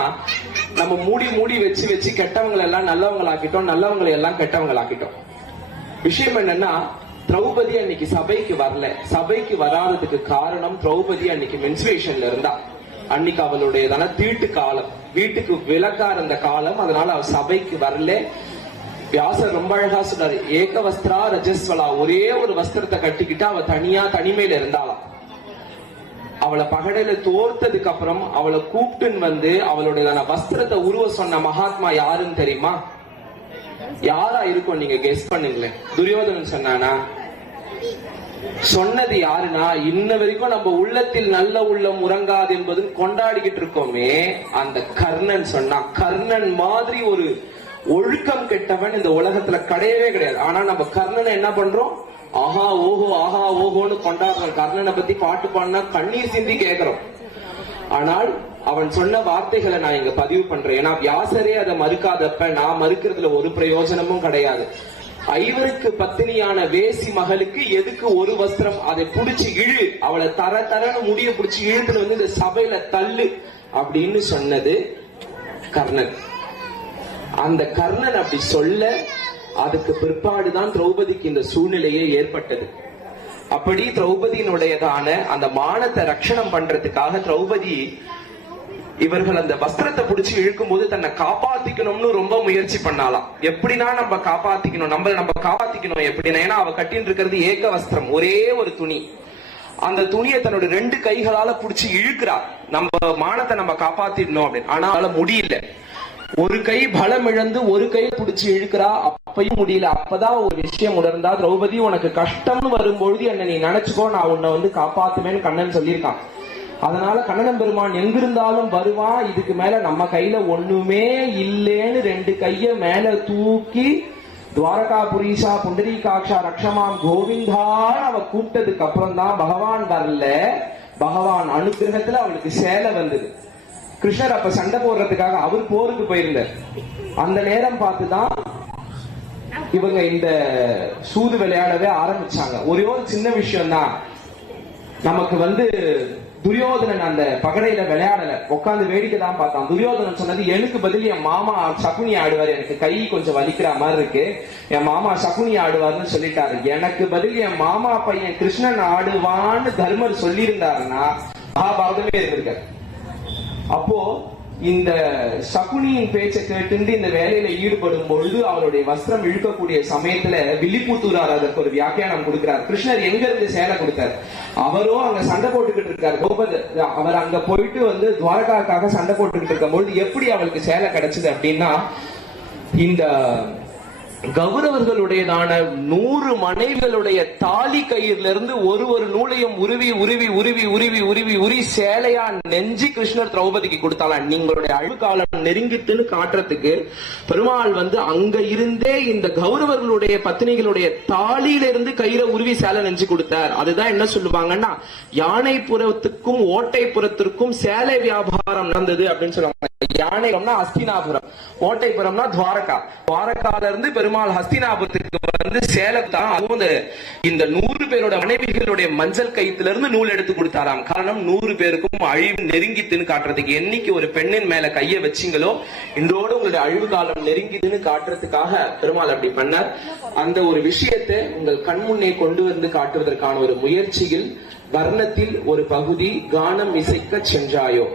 நம்ம மூடி வச்சு கெட்டவங்களை எல்லாம் நல்லவங்களாக்கிட்டோம், நல்லவங்களை எல்லாம் கெட்டவங்களாக்கிட்டோம். விஷயம் என்னன்னா, திரௌபதி அன்னைக்கு சபைக்கு வரல. சபைக்கு வராததுக்கு காரணம், திரௌபதி அன்னைக்கு மென்சுரேஷன்ல இருந்தா. அன்னைக்கு அவளுடையதான தீட்டு காலம், வீட்டுக்கு விலக்கா இருந்த காலம். அதனால அவ சபைக்கு வரல. வியாசர் ரொம்ப அழகா சொன்னாரு, ஏக வஸ்திரா ரஜஸ்வலா, ஒரே ஒரு வஸ்திரத்தை கட்டிக்கிட்டு அவ தனிமையில இருந்தாளாம். அவளை பகடையில தோர்த்ததுக்கு அப்புறம் அவளை கூப்பிட்டு அவளுடைய வஸ்திரத்தை உருவ சொன்ன மகாத்மா யாருன்னு தெரியுமா? யாரா இருக்கும் நீங்க கெஸ் பண்ணுங்களேன். துரியோதனன் சொன்னானா? சொன்னது யாருன்னா, இன்ன வரைக்கும் நம்ம உள்ளத்தில் நல்ல உள்ளம் உறங்காது என்பது கொண்டாடிக்கிட்டு இருக்கோமே, அந்த கர்ணன் சொன்னா. கர்ணன் மாதிரி ஒரு ஒழுக்கம் கெட்டவன் இந்த உலகத்துல கிடையவே கிடையாது. ஆனா நம்ம கர்ணனை என்ன பண்றோம்? ஆஹா ஓஹோன்னு கொண்டாடுறோம். கர்ணனை பத்தி பாட்டு பாடினா கண்ணீர் சிந்தி கேட்கிறோம். ஆனால் அவன் சொன்ன வார்த்தைகளை நான் இங்க பதிவு பண்றேன். ஏன்னா வியாசரே அதை மறுக்காதப்ப நான் மறுக்கிறதுல ஒரு பிரயோஜனமும் கிடையாது. ஐவருக்கு பத்தினியான வேசி மகளுக்கு எதுக்கு ஒரு வஸ்திரம்? அதை புடிச்சு இழு, அவளை தரன்னு முடிய புடிச்சு இழுத்துன்னு வந்து இந்த சபையில தள்ளு அப்படின்னு சொன்னது கர்ணன். அந்த கர்ணன் அப்படி சொல்ல அதுக்கு பிற்பாடுதான் திரௌபதிக்கு இந்த சூழ்நிலையே ஏற்பட்டது. அப்படி திரௌபதியினுடையதான அந்த மானத்தை ரட்சணம் பண்றதுக்காக திரௌபதி இவர்கள் அந்த வஸ்திரத்தை பிடிச்சி இழுக்கும் போது தன்னை காப்பாத்திக்கணும்னு ரொம்ப முயற்சி பண்ணாலாம். எப்படின்னா நம்ம காப்பாத்திக்கணும் எப்படின்னா, ஏன்னா அவ கட்டின்னு இருக்கிறது ஏக வஸ்திரம், ஒரே ஒரு துணி. அந்த துணியை தன்னோட 2 கைகளால புடிச்சு இழுக்கிறா, நம்ம மானத்தை நம்ம காப்பாத்திடணும் அப்படின்னு. ஆனா அவளால முடியல. ஒரு கை பலம் இழந்து ஒரு கை பிடிச்சு இழுக்கிறா, அப்பயும் முடியல. அப்பதான் ஒரு விஷயம் உணர்ந்தா, திரௌபதி உனக்கு கஷ்டம்னு வரும்பொழுது என்ன நீ நினைச்சுக்கோ, நான் உன்னை வந்து காப்பாத்துவேன்னு கண்ணன் சொல்லியிருக்கான். அதனால கண்ணன் பெருமான் எங்கிருந்தாலும் வருவான். இதுக்கு மேல நம்ம கையில ஒண்ணுமே இல்லேன்னு 2 கைய மேல தூக்கி துவாரகாபுரீஷா புண்டரீகாட்சா ரக்ஷமாம் கோவிந்தான்னு அவ கூப்பிட்டதுக்கு அப்புறம் தான் பகவான் வரல, பகவான் அனுகிரகத்துல அவளுக்கு சேலை வந்தது. கிருஷ்ணர் அப்ப சண்டை போடுறதுக்காக அவர் போருக்கு போயிருந்தார். அந்த நேரம் பார்த்துதான் இவங்க இந்த சூது விளையாடவே ஆரம்பிச்சாங்க. ஒரே ஒரு சின்ன விஷயம் தான், நமக்கு வந்து துரியோதனன் அந்த பகடையில விளையாடல, உட்காந்து வேடிக்கை தான் பார்த்தான். துரியோதனன் சொன்னது, எனக்கு பதில் என் மாமா சகுனி ஆடுவார், எனக்கு கை கொஞ்சம் வலிக்கிற மாதிரி இருக்கு, என் மாமா சகுனி ஆடுவார்னு சொல்லிட்டாரு. எனக்கு பதில் என் மாமா பையன் கிருஷ்ணன் ஆடுவான்னு தர்மர் சொல்லியிருந்தாருன்னா மகாபாரதமே இருந்திருக்காரு. அப்போ இந்த சகுனியின் பேச்சை கேட்டு இந்த வேலையில ஈடுபடும் பொழுது அவருடைய வஸ்திரம் இழுக்கக்கூடிய சமயத்துல வில்லிபுத்தூரார் அதற்கு ஒரு வியாக்கியானம் கொடுக்கிறார். கிருஷ்ணர் எங்க இருந்து சேலை கொடுத்தார்? அவரோ அங்க சண்டை போட்டுக்கிட்டு இருக்காரு. அவர் அங்க போயிட்டு வந்து துவாரகாக்காக சண்டை போட்டுக்கிட்டு இருக்கும் பொழுது எப்படி அவளுக்கு சேலை கிடைச்சது அப்படின்னா, இந்த கௌரவர்களுடையதான 100 மனைவிகளுடைய தாலி கயிறுல இருந்து ஒரு நூலையும் உருவி சேலையா நெஞ்சி கிருஷ்ணர் திரௌபதிக்கு கொடுத்தாலாம். நீங்களுடைய அழுக்காலம் நெருங்கிட்டுன்னு காட்டுறதுக்கு பெருமாள் வந்து அங்க இருந்தே இந்த கௌரவர்களுடைய பத்தினிகளுடைய தாலியில இருந்து கயிறை உருவி சேலை நெஞ்சு கொடுத்தார். அதுதான் என்ன சொல்லுவாங்கன்னா, யானைப்புறத்துக்கும் ஓட்டைப்புறத்திற்கும் சேலை வியாபாரம் நடந்தது அப்படின்னு சொல்லுவாங்க. யானைப்புறம்னா ஹஸ்தினாபுரம், ஓட்டைப்புறம்னா துவாரகால இருந்து பெருமாள் ஹஸ்தினாபுரத்துக்கு வந்து சேலை தான். அதுவும் இந்த 100 பேரோட மனைவிகளுடைய மஞ்சள் கயித்துல இருந்து நூல் எடுத்து கொடுத்தாராம். காரணம் 100 பேருக்கும் அழிவு நெருங்கித்துன்னு காட்டுறதுக்கு. என்னைக்கு ஒரு பெண்ணின் மேல கைய வச்சிங்களோ இன்றோடு உங்களுடைய அழிவு காலம் நெருங்கிதுன்னு காட்டுறதுக்காக பெருமாள் அப்படி பண்ணார். அந்த ஒரு விஷயத்தை உங்கள் கண்முன்னே கொண்டு வந்து காட்டுவதற்கான ஒரு முயற்சியில் வர்ணத்தில் ஒரு பகுதி கானம் இசைக்க சென்றாயோ.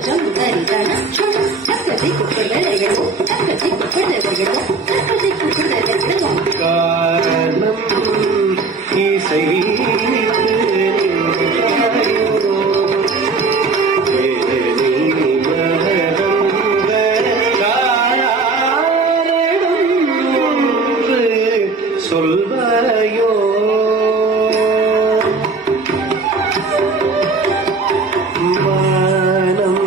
தக்கஜம் தரிதன தக்கதி குப்பையோ தக்கதி குப்பையோ தக்கதி குப்பையோ காரணம் இசை சொல்வாயோ மானம்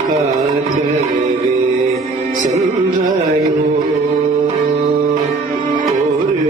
காக்கவே சென்றாயோ ஒரு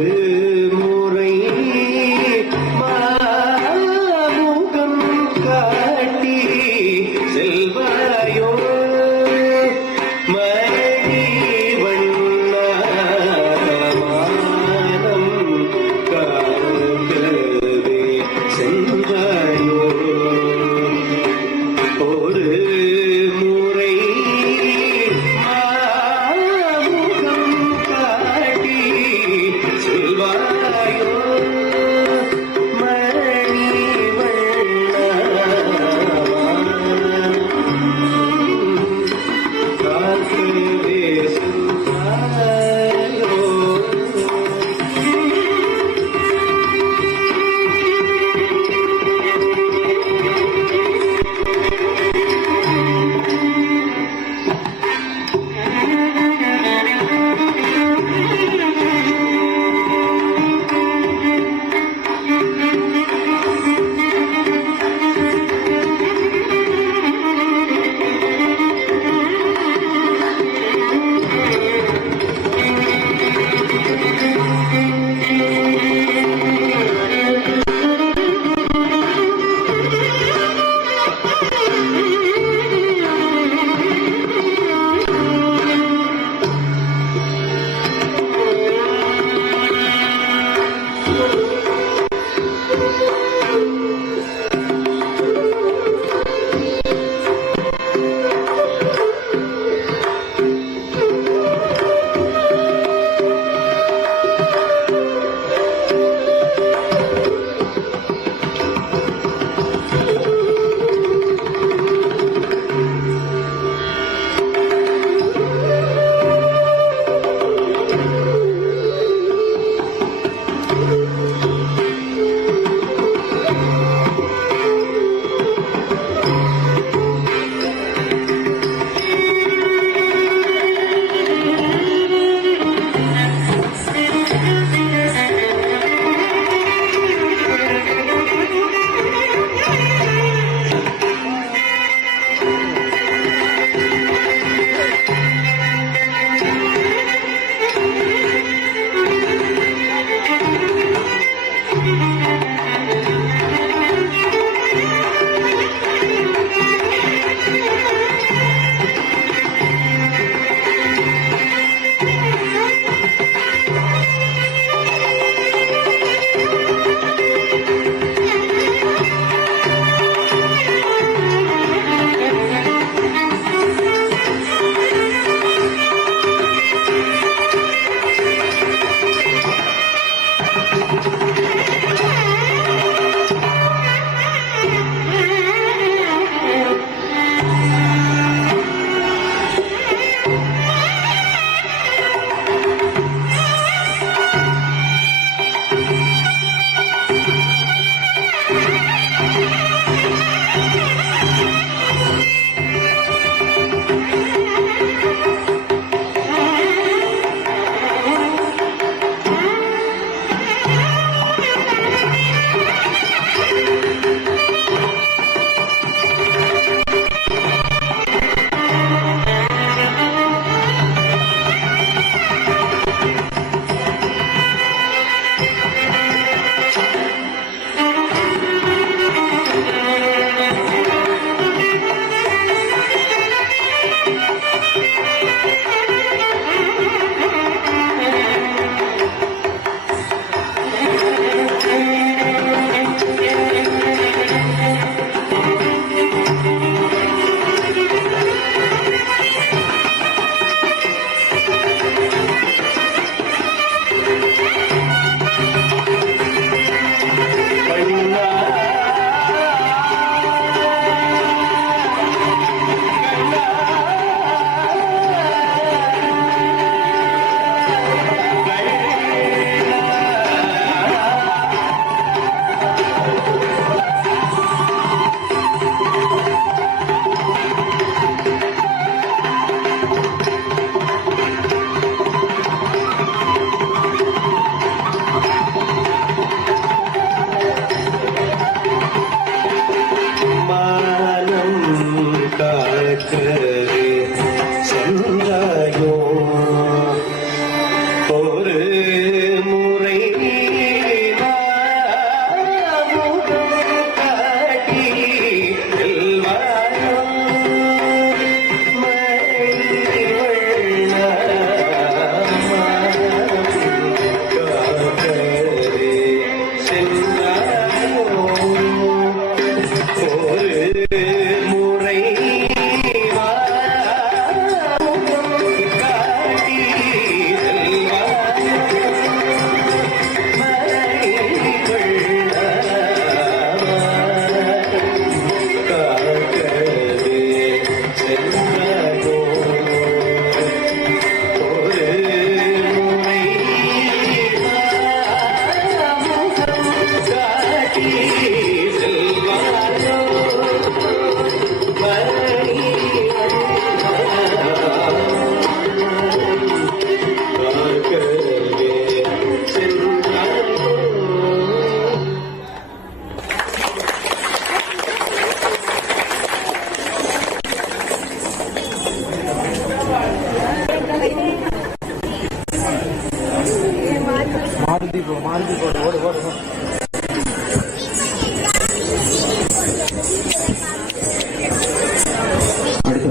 அடுத்த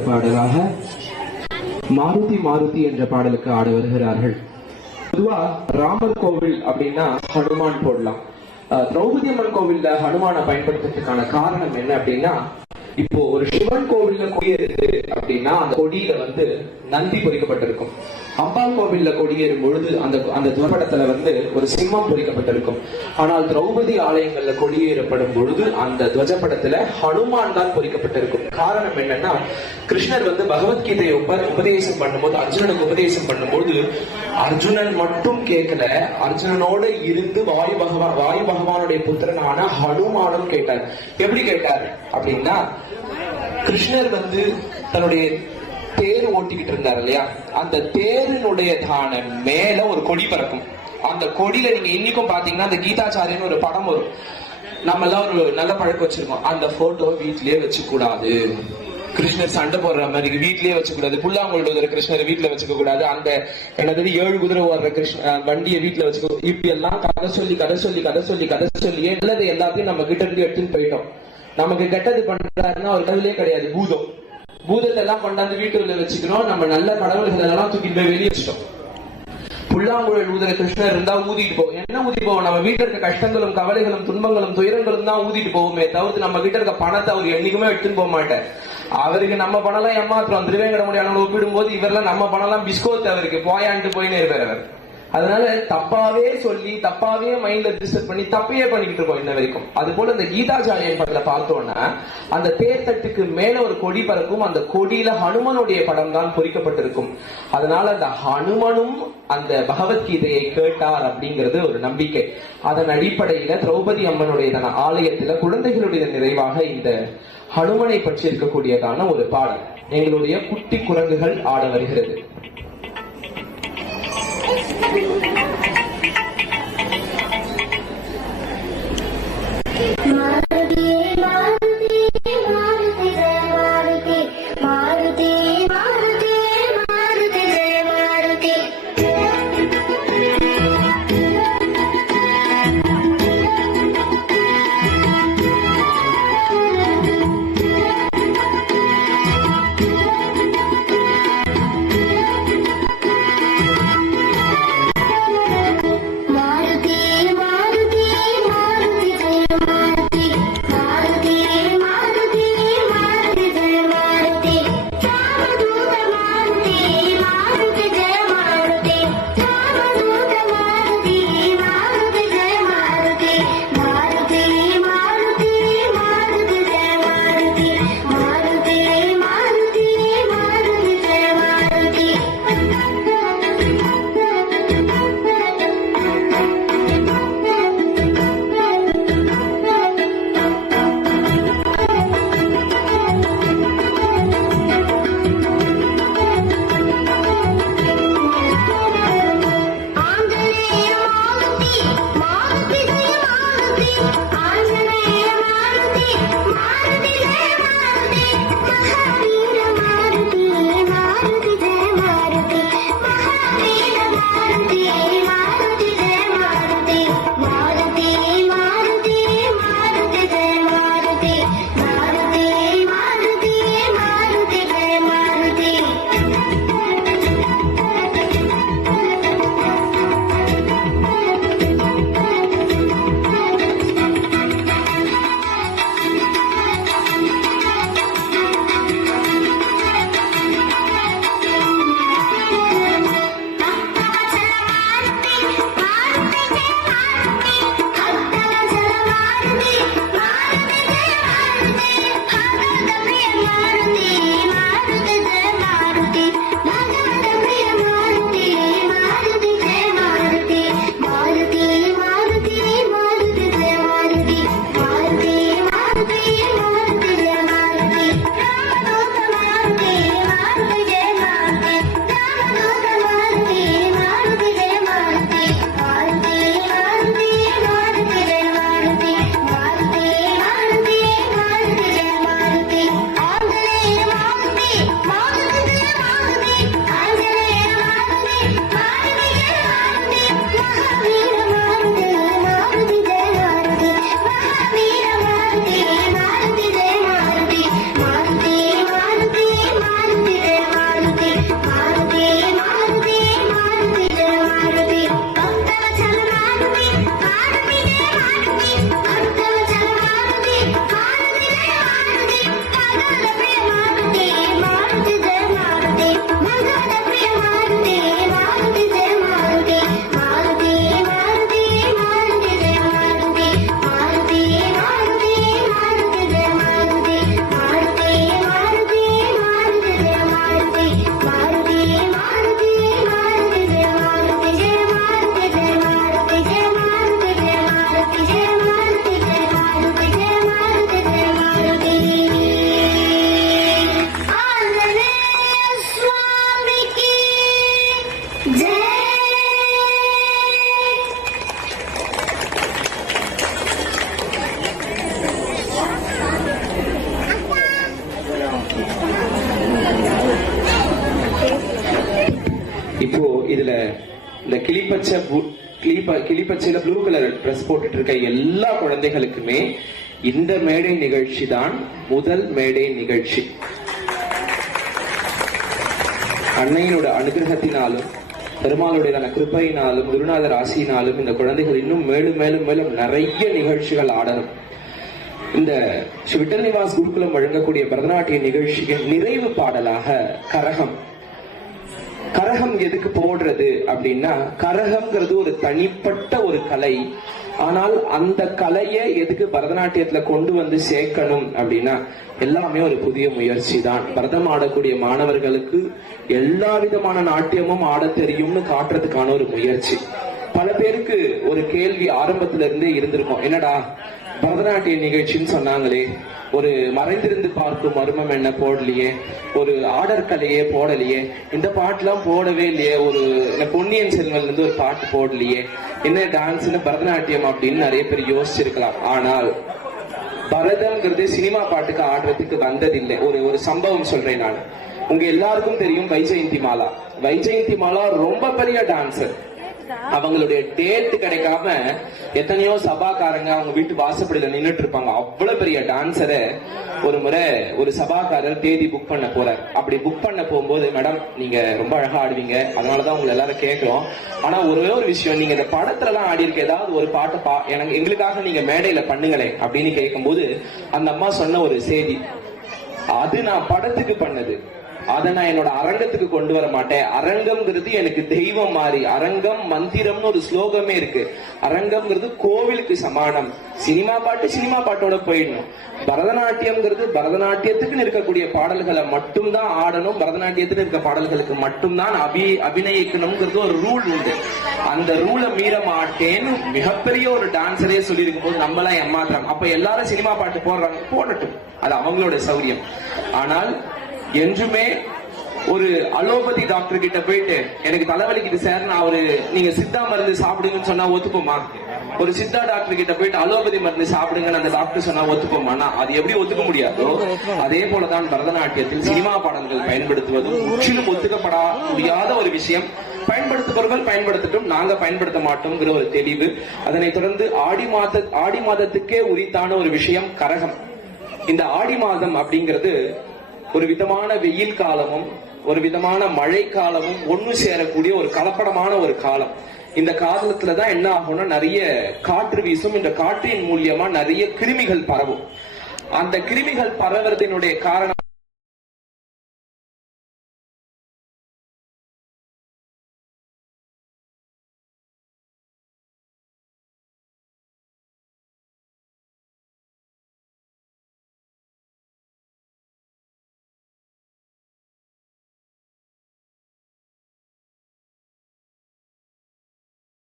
பாடலாக மாருதி மாருதி என்ற பாடலுக்கு ஆட வருகிறார்கள். பொதுவா ராமர் கோவில் அப்படின்னா ஹனுமான் போடலாம். திரௌபதி அம்மன் கோவில்ல ஹனுமானை பயன்படுத்துறதுக்கான காரணம் என்ன அப்படின்னா, இப்போ ஒரு சிவன் கோவில்ல கொடியேறுது அப்படின்னா அந்த கொடியில நந்தி பொறிக்கப்பட்டிருக்கும். அம்பாள் கோவில்ல கொடியேறும் பொழுது அந்த துவப்படத்துல ஒரு சிம்மம் பொறிக்கப்பட்டிருக்கும். ஆனால் திரௌபதி ஆலயங்கள்ல கொடியேறப்படும் பொழுது அந்த துவஜப்படத்துல ஹனுமான் தான் பொறிக்கப்பட்டிருக்கும். காரணம் என்னன்னா, கிருஷ்ணர் பகவத்கீதையை உபதேசம் பண்ணும்போது, அர்ஜுனனுக்கு உபதேசம் பண்ணும்போது, அர்ஜுனன் மட்டும் கேட்கல, அர்ஜுனனோட இருந்து வாயு பகவானுடைய புத்திரனான ஹனுமானும் கேட்டார். எப்படி கேட்டார் அப்படின்னா, கிருஷ்ணர் தன்னுடைய தேர் ஓட்டிக்கிட்டு இருந்தார் இல்லையா, அந்த தேரினுடைய மேல ஒரு கொடி பறக்கும். அந்த கொடியில நீங்க இன்னைக்கும் பாத்தீங்கன்னா அந்த கீதாச்சாரியன்னு ஒரு படம் வரும். நம்ம எல்லாம் ஒரு நல்ல பழக்கம் வச்சிருக்கோம், அந்த போட்டோ வீட்லயே வச்சு கூடாது, கிருஷ்ணர் சண்டை போடுற மாதிரி வீட்லயே வச்சுக்க கூடாது, புல்லாங்குழல் கிருஷ்ணர் வீட்டுல வச்சுக்க கூடாது, அந்த என்னது 7 குதிரை ஓடுற வண்டியை வீட்டுல வச்சுக்க, இப்படி எல்லாம் கதை சொல்லியே நல்லது எல்லாத்தையும் நம்ம கிட்ட இருந்து எடுத்துன்னு போயிட்டோம். நமக்கு கெட்டது பண்றாருன்னா ஒரு கடவுளே கிடையாது, பூதத்தை எல்லாம் கொண்டாந்து வீட்டுல வச்சுக்கிறோம். நம்ம நல்ல கடவுள்கள் எல்லாம் தூக்கிட்டு போய் வெளியே வச்சிட்டோம். புல்லாங்குழல் ஊதுற கிருஷ்ணர் இருந்தா ஊதிட்டு போவோம். என்ன ஊதிட்டு போவோம்? நம்ம வீட்டுல இருக்க கஷ்டங்களும் கவலைகளும் துன்பங்களும் துயரங்களும் தான் ஊதிட்டு போவோமே தவிர்த்து நம்ம கிட்ட இருக்க பணத்தை அவர் என்னைக்குமே எடுத்துன்னு போக மாட்டேன். அவருக்கு நம்ம பணம் எல்லாம் ஏமாத்திரம் திருவேங்கட முடியாத ஒப்பிடும் போது இவரெல்லாம் நம்ம பணம் எல்லாம் பிஸ்கோத் அவருக்கு போயான்ட்டு போயின்னு இருப்பார் அவர். அதனால தப்பாவே சொல்லி தப்பாவே மைண்ட்ல ரிஜிஸ்டர் பண்ணி தப்பையே பண்ணிக்கிட்டு இருக்கோம் இன்ன வரைக்கும். அது போல இந்த கீதாச்சாரியன் படத்துல பார்த்தோம்னா அந்த தேர்தட்டுக்கு மேல ஒரு கொடி பறக்கும். அந்த கொடியில ஹனுமனுடைய படம் தான் பொறிக்கப்பட்டிருக்கும். அதனால அந்த ஹனுமனும் அந்த பகவத்கீதையை கேட்டார் அப்படிங்கிறது ஒரு நம்பிக்கை. அதன் அடிப்படையில திரௌபதி அம்மனுடைய ஆலயத்துல குழந்தைகளுடைய நிறைவாக இந்த ஹனுமனை பற்றி இருக்கக்கூடியதான ஒரு பாடல் எங்களுடைய குட்டி குரங்குகள் ஆட வருகிறது. இப்போ இதுல இந்த கிளிப்பச்சையில ப்ளூ கலர் ட்ரெஸ் போட்டுட்டு இருக்க எல்லா குழந்தைகளுக்குமே இந்த மேடை நிகழ்ச்சி தான் முதல் மேடை நிகழ்ச்சி. அன்னையினோட அனுகிரகத்தினாலும் பெருமாளுடைய கிருபையினாலும் குருநாதர் ஆசியினாலும் இந்த குழந்தைகள் இன்னும் மேலும் மேலும் மேலும் நிறைய நிகழ்ச்சிகள் ஆடணும். இந்த ஸ்ரீ விட்டல் நிவாஸ் குருகுலம் வழங்கக்கூடிய பரதநாட்டிய நிகழ்ச்சியின் நிறைவு பாடலாக கரகம். கரகம் எதுக்கு போடுறது அப்படின்னா, கரகம்ங்கிறது ஒரு தனிப்பட்ட ஒரு கலை. ஆனால் அந்த கலையை எதுக்கு பரதநாட்டியத்துல கொண்டு வந்து சேர்க்கணும் அப்படின்னா, எல்லாமே ஒரு புதிய முயற்சி தான். பரதம் ஆடக்கூடிய மாணவர்களுக்கு எல்லா விதமான நாட்டியமும் ஆட தெரியும்னு காட்டுறதுக்கான ஒரு முயற்சி. பல பேருக்கு ஒரு கேள்வி ஆரம்பத்துல இருந்தே இருந்திருக்கும், என்னடா பரதநாட்டிய நிகழ்ச்சின்னு சொன்னாங்களே, ஒரு மறைந்திருந்து பார்க்கும் மர்மம் என்ன போடலையே, ஒரு ஆடர் கலையே போடலையே, இந்த பாட்டுலாம் போடவே இல்லையே, ஒரு பொன்னியின் செல்வன்ல இருந்து ஒரு பாட்டு போடலையே, என்ன டான்ஸ்னு பரதநாட்டியம் அப்படின்னு நிறைய பேர் யோசிச்சிருக்கலாம். ஆனால் பரதம்ங்கிறது சினிமா பாட்டுக்கு ஆடுறதுக்கு வந்ததில்லை. ஒரு சம்பவம் சொல்றேன் நான். உங்க எல்லாருக்கும் தெரியும் வைஜெயந்தி மாலா. வைஜெயந்தி மாலா ரொம்ப பெரிய டான்சர். அவங்களுடைய டேட் கிடைக்காம எத்தனையோ சபாக்காரங்க அவங்க வீட்டு வாசப்படியில நின்றுட்டு இருப்பாங்க. அவ்வளவு பெரிய டான்சரை ஒரு முறை ஒரு சபாக்காரர் தேதி புக் பண்ண போறார். அப்படி புக் பண்ண போகும்போது, மேடம் நீங்க ரொம்ப அழகா ஆடுவீங்க, அதனாலதான் உங்களை எல்லாரும் கேட்கிறோம், ஆனா ஒரே ஒரு விஷயம், நீங்க இந்த படத்துல எல்லாம் ஆடி இருக்க ஏதாவது ஒரு பாட்டை எங்களுக்காக நீங்க மேடையில பண்ணுங்களேன் அப்படின்னு கேட்கும்போது, அந்த அம்மா சொன்ன ஒரு செய்தி, அது நான் படத்துக்கு பண்ணது, அதை நான் என்னோட அரங்கத்துக்கு கொண்டு வர மாட்டேன். அரங்கம்ங்கிறது எனக்கு தெய்வம் மாதிரி. அரங்கம் மந்திரம்னு ஒரு ஸ்லோகமே இருக்கு. அரங்கம்ங்கிறது கோவிலுக்கு சமானம். சினிமா பாட்டு சினிமா பாட்டோட போயிடணும். பரதநாட்டியம்ங்கிறது பரதநாட்டியத்துக்கு இருக்கக்கூடிய பாடல்களை மட்டும்தான் ஆடணும். பரதநாட்டியத்துக்கு இருக்க பாடல்களுக்கு மட்டும்தான் அபிநயிக்கணும்ங்கிறது ஒரு ரூல் உண்டு. அந்த ரூலை மீற மாட்டேன்னு மிகப்பெரிய ஒரு டான்சரே சொல்லி இருக்கும் போது நம்மளாம் ஏமாத்துறாங்க. அப்ப எல்லாரும் சினிமா பாட்டு போடுறாங்க, போடட்டும், அது அவங்களோட சௌரியம். ஆனால் என்றுமே ஒரு அலோபதி டாக்டர் கிட்ட போயிட்டு எனக்கு தலைவலிக்குது சார், நான் நீங்க சித்தா மருந்து சாப்பிடுங்கன்னு சொன்னா ஒத்துப்போமா? ஒரு சித்தா டாக்டர் கிட்ட போயிட்டு அலோபதி மருந்து சாப்பிடுங்கன்னு அந்த டாக்டர் சொன்னா ஒத்துப்போமா? அது எப்படி ஒத்துக்க முடியாதோ அதே போலதான் பரதநாட்டியத்தில் சினிமா பாடல்கள் பயன்படுத்துவதும் முற்றிலும் ஒத்துக்கப்பட முடியாத ஒரு விஷயம். பயன்படுத்துபவர்கள் பயன்படுத்தட்டும், நாங்க பயன்படுத்த மாட்டோம்ங்கிற ஒரு தெளிவு. அதனை தொடர்ந்து ஆடி மாதத்துக்கே உரித்தான ஒரு விஷயம் கரகம். இந்த ஆடி மாதம் அப்படிங்கிறது ஒரு விதமான வெயில் காலமும் ஒரு விதமான மழை காலமும் ஒன்னு சேரக்கூடிய ஒரு கலப்படமான ஒரு காலம். இந்த காலத்துலதான் என்ன ஆகும்னா, நிறைய காற்று வீசும். இந்த காற்றின் மூலியமா நிறைய கிருமிகள் பரவும். அந்த கிருமிகள் பரவுறதினுடைய காரணம்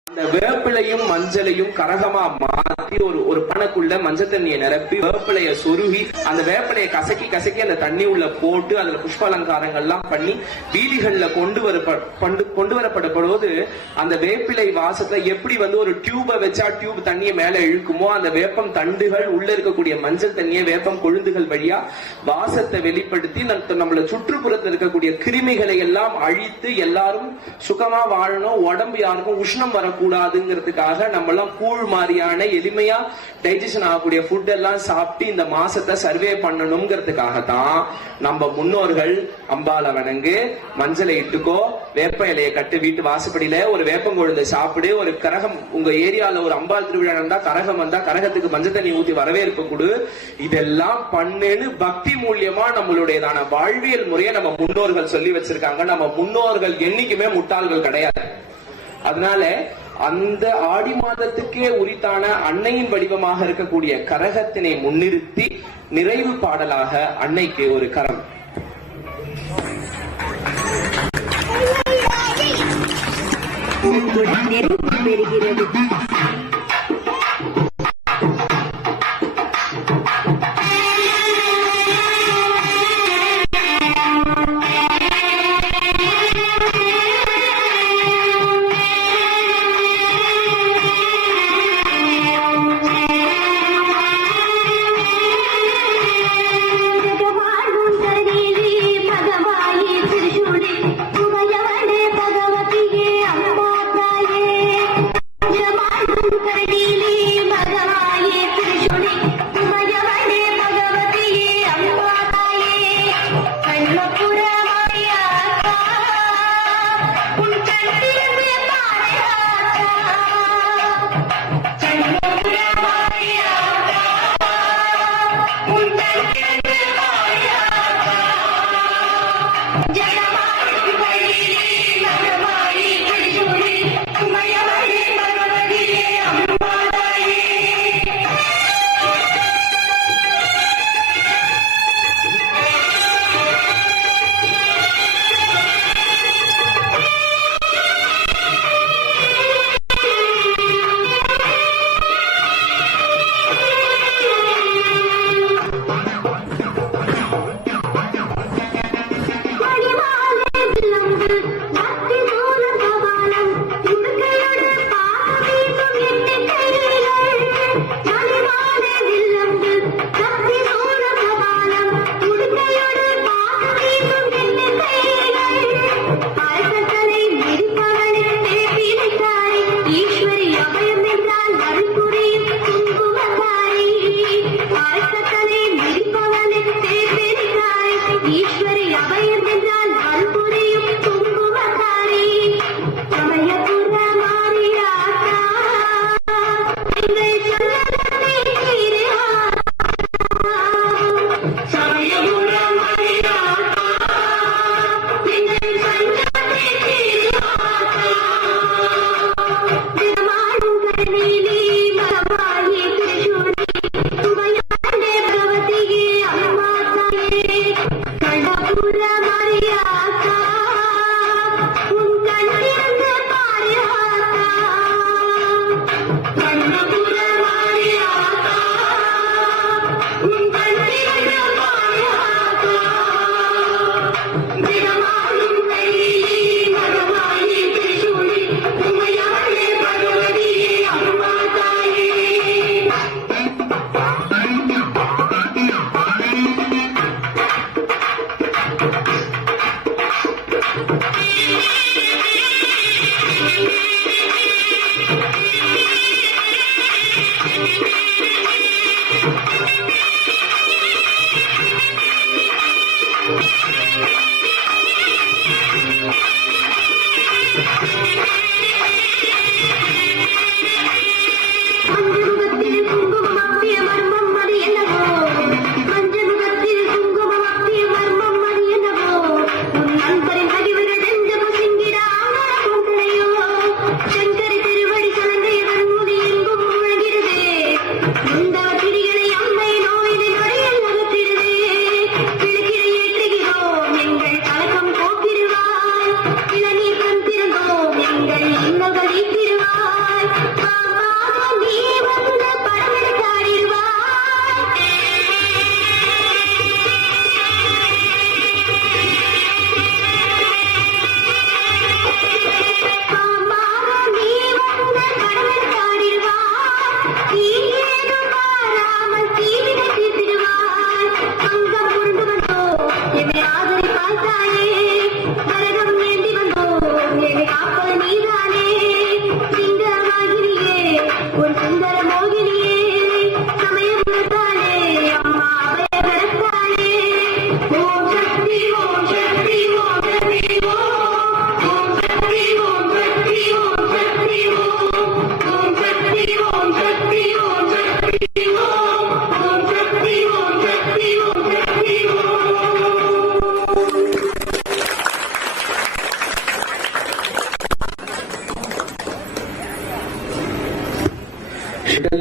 இந்த வேப்பிலையும் மஞ்சளையும் கரகமா மாத்தி ஒரு பணக்குள்ள மஞ்சள் தண்ணியை நிரப்பி வேப்பிலைய சொருகி அந்த வேப்பிலையை கசக்கி கசக்கி அந்த தண்ணி உள்ள போட்டு அதுல புஷ்ப அலங்காரங்கள்லாம் பண்ணி வீதிகள்ல கொண்டு வரப்படும்போது அந்த வேப்பிலை வாசத்தை எப்படி ஒரு டியூபை வச்சா டியூப் தண்ணியை மேல இழுக்குமோ, அந்த வேப்பம் தண்டுகள் உள்ள இருக்கக்கூடிய மஞ்சள் தண்ணியை வேப்பம் கொழுந்துகள் வழியா வாசத்தை வெளிப்படுத்தி நம்மள சுற்றுப்புறத்தில் இருக்கக்கூடிய கிருமிகளை எல்லாம் அழித்து எல்லாரும் சுகமா வாழணும், உடம்பு யாருக்கும் உஷ்ணம் வரக்கூடாதுங்கிறதுக்காக நம்ம எல்லாம் கூழ் மாதிரியான எளிமையா டைஜஷன் ஆகக்கூடிய ஃபுட் எல்லாம் சாப்பிட்டு இந்த மாசத்தை சர்வே பண்ணணுங்கிறதுக்காக தான் நம்ம முன்னோர்கள் அம்பால வணங்கு, மஞ்சளை இட்டுக்கோ, வேப்ப இலையை கட்டு, வீட்டு வாசப்படியில ஒரு வேப்பங்கொழுந்தை சாப்பிடு, ஒரு கரகம் உங்க ஏரியால ஒரு அம்பாள் திருவிழா இருந்தா கரகம் வந்தா கரகத்துக்கு மஞ்சள் தண்ணி ஊத்தி வரவேற்பு கொடு, இதெல்லாம் பண்ணுன்னு பக்தி மூலியமா நம்மளுடையதான வாழ்வியல் முறையை நம்ம முன்னோர்கள் சொல்லி வச்சிருக்காங்க. நம்ம முன்னோர்கள் என்னைக்குமே முட்டாள்கள் கிடையாது. அதனால அந்த ஆடி மாதத்துக்கே உரித்தான அன்னையின் வடிவமாக இருக்கக்கூடிய கரகத்தினை முன்னிறுத்தி நிறைவு பாடலாக அன்னைக்கு ஒரு கரம். பெறுகிறது. பகவான்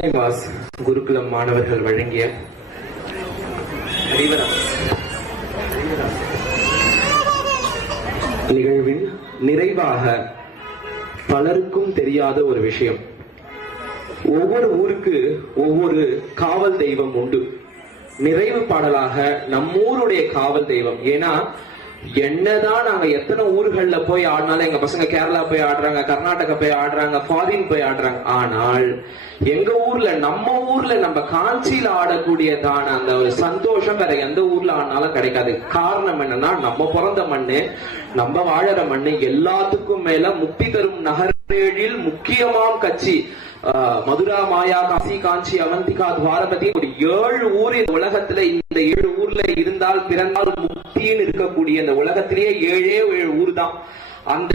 நிவாஸ் குருகுலம் மாணவர்கள் வழங்கிய நிகழ்வின் நிறைவாக பலருக்கும் தெரியாத ஒரு விஷயம். ஒவ்வொரு ஊருக்கு ஒவ்வொரு காவல் தெய்வம் உண்டு. நிறைவு பாடலாக நம்மூருடைய காவல் தெய்வம். ஏன்னா என்னதான் நாங்க எத்தனை ஊர்கள்ல போய் ஆடினாலும், எங்க பசங்க கேரளா போய் ஆடுறாங்க, கர்நாடகா போய் ஆடுறாங்க, ஃபாரின் போய் ஆடுறாங்க, ஆனால் எங்க ஊர்ல நம்ம ஊர்ல நம்ம காஞ்சியில ஆடக்கூடியதான அந்த ஒரு சந்தோஷம் வேற எந்த ஊர்ல ஆடினாலும் கிடைக்காது. காரணம் என்னன்னா, நம்ம பிறந்த மண்ணு, நம்ம வாழற மண்ணு, எல்லாத்துக்கும் மேல முக்தி தரும் நகரேழில் முக்கியமாம் கட்சி மதுரா, மாயா, காசி, காஞ்சி, அவந்திகா, துவாரபதி, ஒரு 7 ஊர் இந்த உலகத்துல. இந்த 7 ஊர்ல இருந்தால் பிறந்தால் முக்தின்னு இருக்கக்கூடிய இந்த உலகத்திலேயே 7 ஊர் தான். அந்த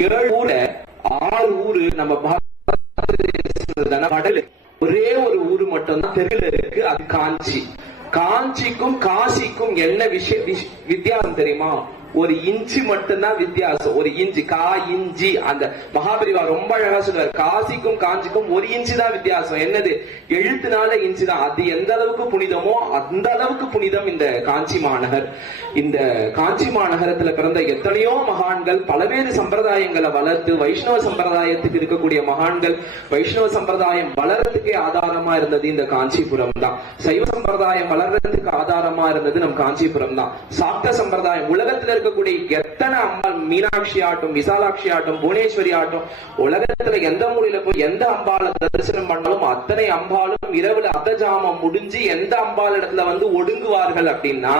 7 ஊர்ல 6 ஊரு நம்ம கடல், ஒரே ஒரு ஊரு மட்டும் தான் தெருவில் இருக்கு, அது காஞ்சி. காஞ்சிக்கும் காசிக்கும் என்ன வித்தியாசம் தெரியுமா? ஒரு இன்ச்சு மட்டும்தான் வித்தியாசம். ஒரு இன்ச்சு, கா இஞ்சி. அந்த மகாபரிவா ரொம்ப அழகா சொல்றாரு, காசிக்கும் காஞ்சிக்கும் 1 இன்ச்சு தான் வித்தியாசம். என்னது? எழுத்துனால இன்ச்சு தான். அது எந்த அளவுக்கு புனிதமோ அந்த அளவுக்கு புனிதம் இந்த காஞ்சி மாநகர். இந்த காஞ்சி மாநகரத்துல பிறந்த எத்தனையோ மகான்கள் பலவேறு சம்பிரதாயங்களை வளர்த்து, வைஷ்ணவ சம்பிரதாயத்துக்கு இருக்கக்கூடிய மகான்கள், வைஷ்ணவ சம்பிரதாயம் வளர்றதுக்கே ஆதாரமா இருந்தது இந்த காஞ்சிபுரம் தான். சைவ சம்பிரதாயம் வளர்றதுக்கு ஆதாரமா இருந்தது நம் காஞ்சிபுரம் தான். சாக்த சம்பிரதாயம், உலகத்துல இருக்கக்கூடிய எத்தனை அம்பாள், மீனாட்சி ஆட்டும், விசாலாட்சி ஆட்டும், புவனேஸ்வரி ஆட்டும், உலகத்துல எந்த மூலையில போய் எந்த அம்பாளை தரிசனம் பண்ணாலும் அத்தனை அம்பாளும் இரவுல அர்த்தஜாமம் முடிஞ்சு எந்த அம்பாள் இடத்துல வந்து ஒடுங்குவார்கள் அப்படின்னா,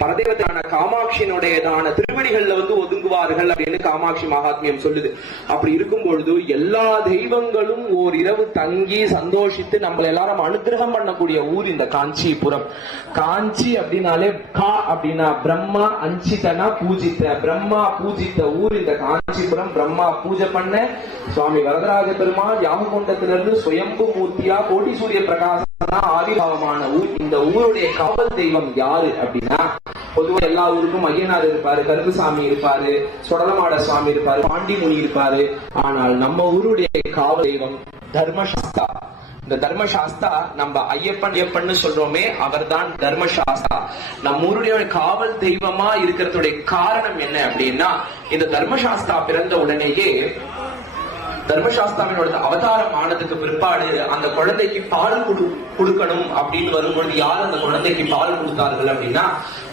பரதேவத்தான காமாட்சியினுடையதான திருவடிகள்ல வந்து ஒதுங்குவார்கள் அப்படின்னு காமாட்சி மகாத்மியம் சொல்லுது. அப்படி இருக்கும் பொழுது எல்லா தெய்வங்களும் ஓர் இரவு தங்கி சந்தோஷித்து நம்மள எல்லாரும் அனுகிரகம் பண்ணக்கூடிய ஊர் இந்த காஞ்சிபுரம். காஞ்சி அப்படின்னாலே கா அப்படின்னா பிரம்மா, அஞ்சிதனா பூஜித்த, பிரம்மா பூஜித்த ஊர் இந்த காஞ்சிபுரம். பிரம்மா பூஜை பண்ண சுவாமி வரதராஜ பெருமாள் யாமகுண்டத்திலிருந்து சுயம்பு மூர்த்தியா கோடி சூரிய பிரகாசனா ஆவிர்வாவமான ஊர். இந்த ஊருடைய காவல் தெய்வம் யாரு அப்படின்னா, பொதுவா எல்லா ஊருக்கும் ஐயனார் இருப்பாரு, கருப்புசாமி இருப்பாரு, சொடலமாட சுவாமி இருப்பாரு, பாண்டிமுனி இருப்பாரு. ஆனால் நம்ம ஊருடைய காவல் தெய்வம் தர்மசாஸ்தா. இந்த தர்மசாஸ்தா நம்ம ஐயப்பன் சொல்றோமே, அவர் தான் தர்மசாஸ்தா. நம்ம ஊருடைய காவல் தெய்வமா இருக்கிறதுடைய காரணம் என்ன அப்படின்னா, இந்த தர்மசாஸ்தா பிறந்த உடனேயே தர்மசாஸ்தாவினோட அவதாரம் ஆனதுக்கு பிற்பாடு அந்த குழந்தைக்கு பால் கொடுக்கணும் அப்படின்னு வரும்பொழுது யார் அந்த குழந்தைக்கு பால் கொடுத்தார்கள் அப்படின்னா,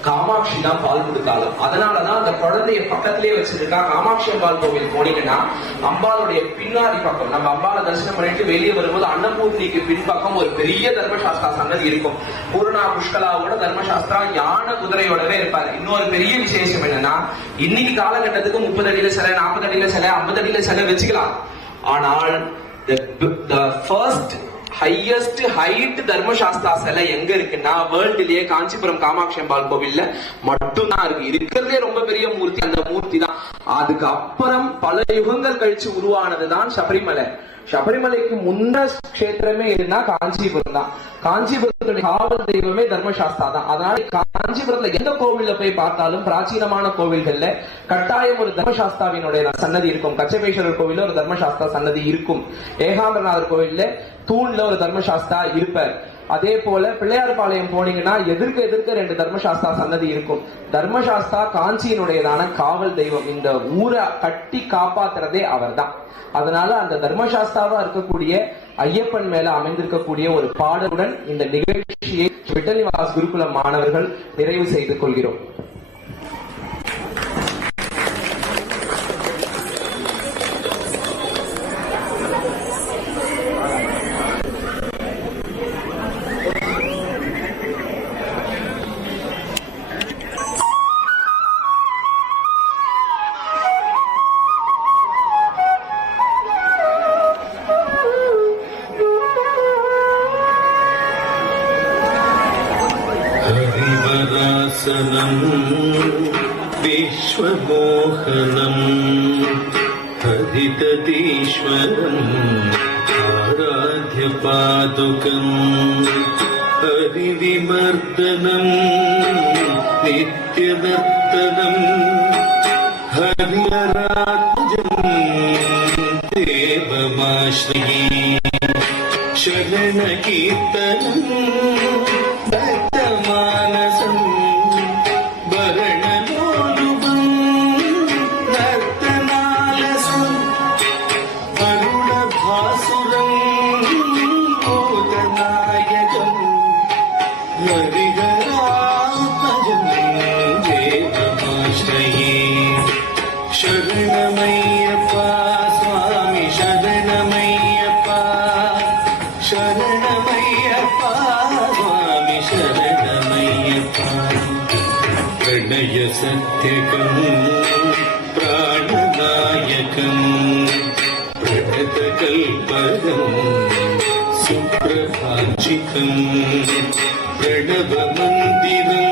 காமாட்சி தான் பால் கொடுத்தாலும். அதனாலதான் அந்த குழந்தைய பக்கத்திலேயே வச்சிருக்கா. காமாட்சி அம்பாள் கோவில் போனீங்கன்னா அம்பாளுடைய பின்னாடி பக்கம், நம்ம அம்பாளை தரிசனம் பண்ணிட்டு வெளியே வரும்போது அன்னபூர்ணிக்கு பின்பக்கம் ஒரு பெரிய தர்மசாஸ்தா சன்னதி இருக்கும். பூர்ணா புஷ்கலாவோட தர்மசாஸ்திரா யானை குதிரையோடவே இருப்பாரு. இன்னொரு பெரிய விசேஷம் என்னன்னா, இன்னைக்கு காலகட்டத்துக்கு 30 அடியில சிலை, 40 அடியில சிலை, 50 அடியில சிலை வச்சுக்கலாம். ஆனால் the first highest height Dharmasastha சிலை எங்க இருக்குன்னா, வேர்ல்டுலயே காஞ்சிபுரம் காமாட்சி அம்பாள் கோவில்ல மட்டும்தான் இருக்கு. இருக்கிறதே ரொம்ப பெரிய மூர்த்தி அந்த மூர்த்தி தான். அதுக்கு அப்புறம் பல யுகங்கள் கழிச்சு உருவானதுதான் சபரிமலை. சபரிமலைக்கு முன்ன கஷேத்திரமே இருந்தா காஞ்சிபுரம் தான். காஞ்சிபுரத்துடைய காவல் தெய்வமே தர்மசாஸ்தா தான். அதனால காஞ்சிபுரத்துல எந்த கோவில்ல போய் பார்த்தாலும் பிராச்சீனமான கோவில்கள்ல கட்டாயம் ஒரு தர்மசாஸ்தாவினுடைய சன்னதி இருக்கும். கச்சபேஸ்வரர் கோவில்ல ஒரு தர்மசாஸ்தா சன்னதி இருக்கும். ஏகாம்பரநாதர் கோவில்ல தூண்ல ஒரு தர்மசாஸ்தா இருப்பார். அதே போல பிள்ளையார்பாளையம் போனீங்கன்னா எதிர்க்க 2 தர்மசாஸ்தா சன்னதி இருக்கும். தர்மசாஸ்தா காஞ்சியினுடையதான காவல் தெய்வம். இந்த ஊரை கட்டி காப்பாத்துறதே அவர் தான். அதனால அந்த தர்மசாஸ்தாவா இருக்கக்கூடிய ஐயப்பன் மேல அமைந்திருக்கக்கூடிய ஒரு பாடலுடன் இந்த நிகழ்ச்சியை விட்டல் நிவாஸ் குருகுலம் மாணவர்கள் நிறைவு செய்து கொள்கிறோம். विश्वमोहनम् हरिततीश्वरम् आराध्य पादुकम् हरिविमर्दनम् नित्यनर्तनम् हरिहरात्मजम् देवमाश्रये शरण कीर्तनम् भक्तमानसम् भरणलोलुपम् नर्तनालसम् अरुणभासुरम् भूतनायकम् हरिहरात्मजम् देवमाश्रये शरणमय्यप्पा स्वामी शरणमय्यप्पा शरणमय्यप्पा स्वामी शरणमय्यप्पा प्रणय सत्यकम् प्राणनायकम् प्रणतकल्पकम् सुप्रभाषितम् प्रणवमन्दिरम्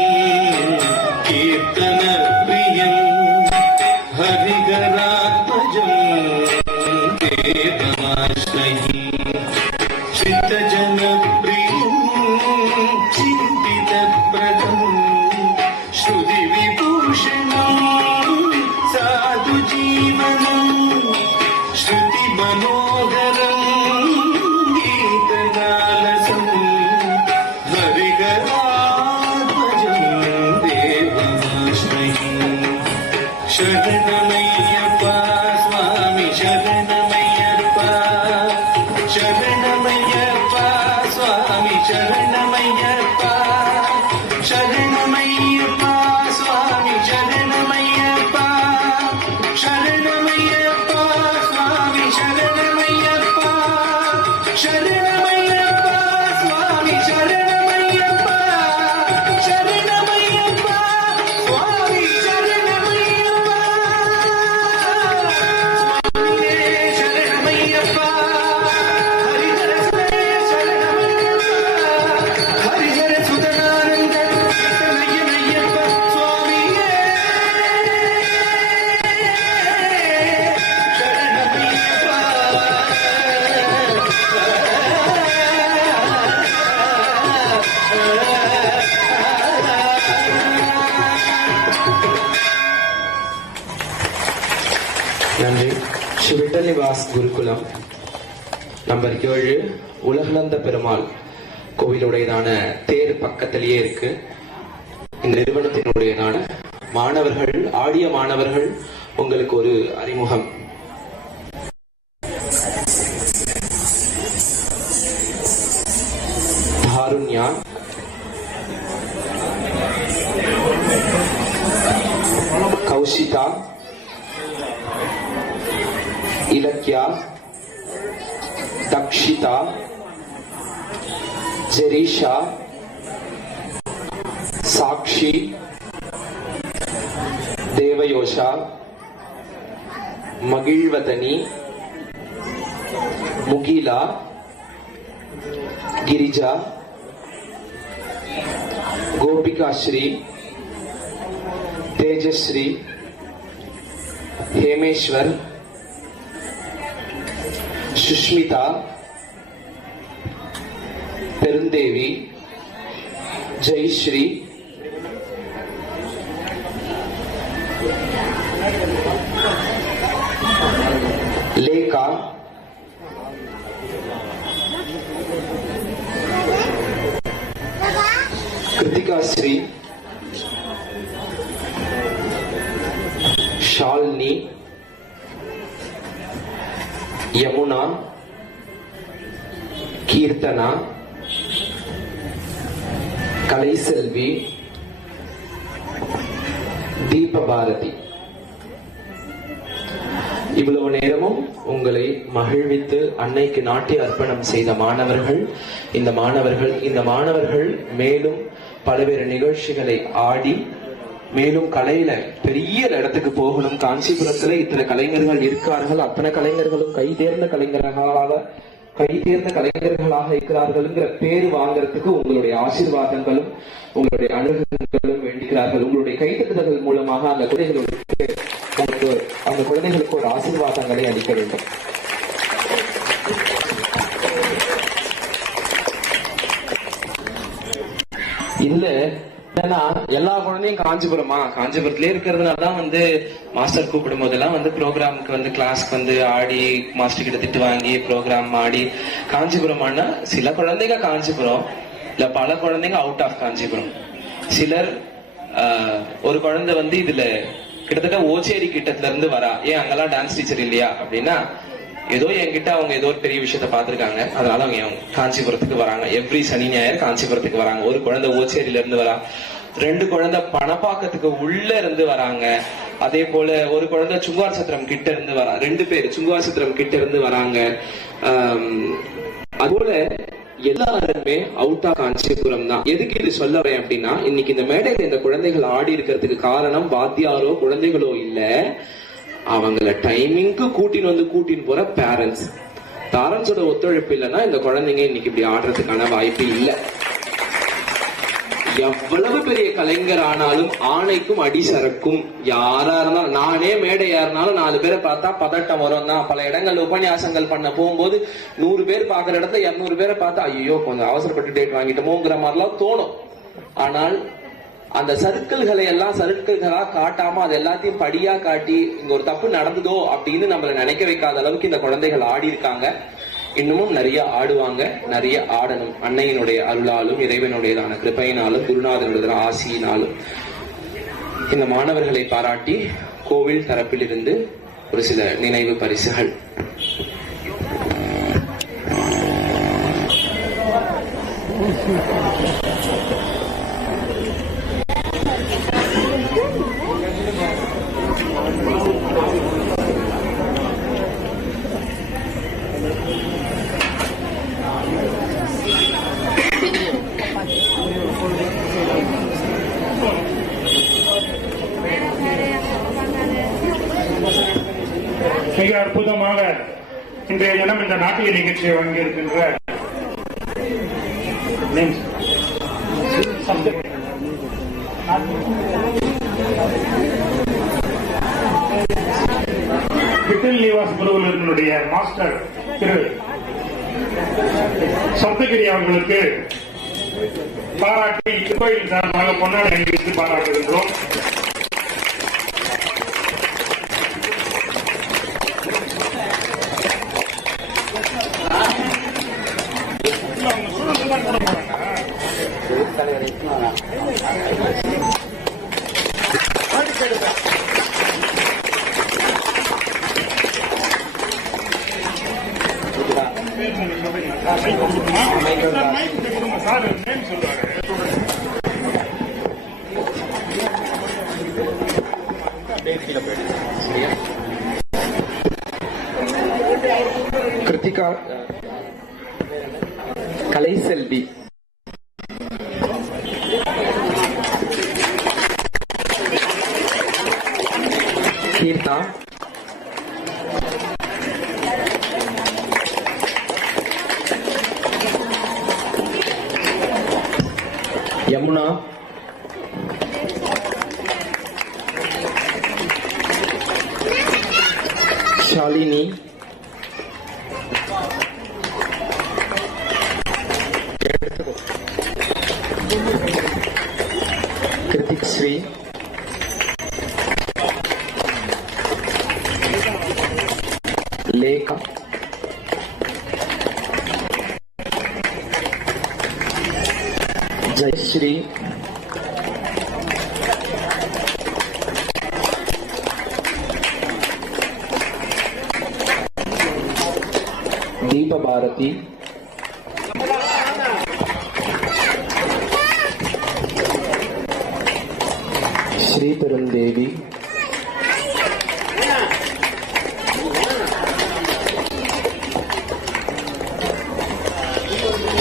कीर्तनप्रियम् हरिहरात्मजम् देवमाश्रये चित्तजनप्रियम् चिन्तितप्रदम् श्रुतिविभूषणम् साधुजीवनम् श्रुतिमनोहरम् गीतनालसम् हरिहरात्मजम् देवमाश्रये शरणमय्यप्पा स्वामी शरणमय्यप्पा शरणमय्यप्पा स्वामी शरणमय्यप्पा शरणमय्यप्पा स्वामी शरणमय्यप्पा शरणमय्यप्पा स्वामी शरणमय्यप्पा शरणमय्यप्पा स्वामी शरणमय्यप्पा शरणमय्यप्पा स्वामी शरणमय्यप्पा स्वामिये शरणमय्यप्पा हरिहरसुते शरणमय्यप्पा हरिहरसुतनानन्द कीर्तनय्यप्पा स्वामिये நன்றி. ஸ்ரீ விட்டல் நிவாஸ் குருகுலம் நம்பர் 7 உலகளந்த பெருமாள் கோவிலுடையதான தேர் பக்கத்திலேயே இருக்கு. இந்த நிறுவனத்தினுடையதான மாணவர்கள், ஆடிய மாணவர்கள், உங்களுக்கு ஒரு அறிமுகம். தாருண்யா, கௌஷிதா, இலக்கியா, தக்ஷிதா, ஜெரீஷா, சாக்ஷி, தேவயோஷா, மகிழ்வதனி, முகிலா, கிரிஜா, கோபிகாஸ்ரீ, தேஜஸ்ரீ, ஹேமேஸ்வர், சுஷ்மிதா, பெருந்தேவி, ஜெயஸ்ரீ, லேகா, கிருத்திகாஸ்ரீ, ஷாலினி, யமுனா, கீர்த்தனா, கலைசெல்வி, தீபபாரதி. இவ்வளவு நேரமும் உங்களை மகிழ்வித்து அன்னைக்கு நாட்டிய அர்ப்பணம் செய்த மாணவர்கள், இந்த மாணவர்கள் மேலும் பல்வேறு நிகழ்ச்சிகளை ஆடி மேலும் கலையில பெரிய இடத்துக்கு போகணும். காஞ்சிபுரத்துல இத்தனை கலைஞர்கள் இருக்கார்கள், அத்தனை கலைஞர்களும் கைதேர்ந்த கலைஞர்களாக இருக்கிறார்கள்ங்கிற பேரு வாங்கறதுக்கு உங்களுடைய ஆசீர்வாதங்களும் உங்களுடைய அனுகிரகங்களும் வேண்டுகிறார்கள். உங்களுடைய கைத்தட்டுதல்கள் மூலமாக அந்த குழந்தைகளுக்கு ஒரு ஆசீர்வாதங்களை அளிக்க வேண்டும். இல்ல ஏன்னா எல்லா குழந்தையும் காஞ்சிபுரத்திலே இருக்கிறதுனாலதான் மாஸ்டர் கூப்பிடும் போதெல்லாம் ப்ரோக்ராமுக்கு கிளாஸ்க்கு ஆடி மாஸ்டர் கிட்ட திட்டு வாங்கி ப்ரோக்ராம் ஆடி காஞ்சிபுரம் ஆனா சில குழந்தைங்க காஞ்சிபுரம் இல்ல பல குழந்தைங்க அவுட் ஆஃப் காஞ்சிபுரம். சிலர் ஒரு குழந்தை இதுல கிட்டத்தட்ட ஓச்சேரி கிட்டத்துல இருந்து வரா. ஏன் அங்கெல்லாம் டான்ஸ் டீச்சர் இல்லையா அப்படின்னா, ஏதோ என்கிட்ட அவங்க ஏதோ ஒரு பெரிய விஷயத்த பாத்துருக்காங்க, அதனால அவங்க காஞ்சிபுரத்துக்கு வராங்க. எவ்ரி சனி ஞாயிறு காஞ்சிபுரத்துக்கு வராங்க. ஒரு குழந்தை ஓச்சேரியில இருந்து வரா, 2 குழந்தை பணப்பாக்கத்துக்கு உள்ள இருந்து வராங்க. அதே போல ஒரு குழந்தை சுங்குவார் சத்திரம் கிட்ட இருந்து வரா, 2 பேர் சுங்குவார் சத்திரம் கிட்ட இருந்து வராங்க. அதுபோல எல்லாருமே அவுட் ஆஃப் காஞ்சிபுரம் தான். எதுக்கு இது சொல்ல வரேன் அப்படின்னா, இன்னைக்கு இந்த மேடையில இந்த குழந்தைகள் ஆடி இருக்கிறதுக்கு காரணம் வாத்தியாரோ குழந்தைகளோ இல்ல, அவங்கள டைமிங்க்கு கூட்டின்னு போற பேரண்ட்ஸோட ஒத்துழைப்பு இல்லைன்னா இந்த குழந்தைங்க இன்னைக்கு இப்படி ஆடுறதுக்கான வாய்ப்பு இல்லை. எவ்வளவு பெரிய கலைஞர் ஆனாலும் ஆணைக்கும் அடி சறுக்கும். யாரா இருந்தாலும், நானே மேடையா இருந்தாலும் 4 பேரை பார்த்தா பதட்டம் வரும் தான். பல இடங்கள்ல உபன்யாசங்கள் பண்ண போகும்போது 100 பேர் பாக்குற இடத்துல 200 பேரை பார்த்தா ஐயோ கொஞ்சம் அவசரப்பட்டு டேட் வாங்கிட்டோமோங்கிற மாதிரிலாம் தோணும். ஆனால் அந்த சர்க்கிள்களை எல்லாம் சர்க்கிள்களா காட்டாம அது எல்லாத்தையும் படியா காட்டி இங்க ஒரு தப்பு நடந்ததோ அப்படின்னு நம்மள நினைக்க வைக்காத அளவுக்கு இந்த குழந்தைகள் ஆடி இருக்காங்க. இன்னமும் நிறைய ஆடுவாங்க, நிறைய ஆடணும். அன்னையினுடைய அருளாலும் இறைவனுடையதான கிருபையினாலும் குருநாதனுடைய ஆசியினாலும் இந்த மாணவர்களை பாராட்டி கோவில் தரப்பிலிருந்து ஒரு சில நினைவு பரிசுகள். மிக அற்புதமாக இன்றைய தினம் இந்த நாட்டிய நிகழ்ச்சியை வழங்கியிருக்கின்ற விட்டல் நிவாஸ் குருவினருடைய மாஸ்டர் திரு சப்தகிரி அவர்களுக்கு பாராட்டி கோயில் சார்பாக பொன்னாடை அணிவித்து பாராட்டுகின்றோம். கிருத்திகா கலைசெல்வி, கீர்த்தா, யமுனா, ஷாலினி, கிருத்திக் ஸ்ரீ, லேகா, ஜெயஸ்ரீ, தீபபாரதி, ஸ்ரீபெருந்தேவி,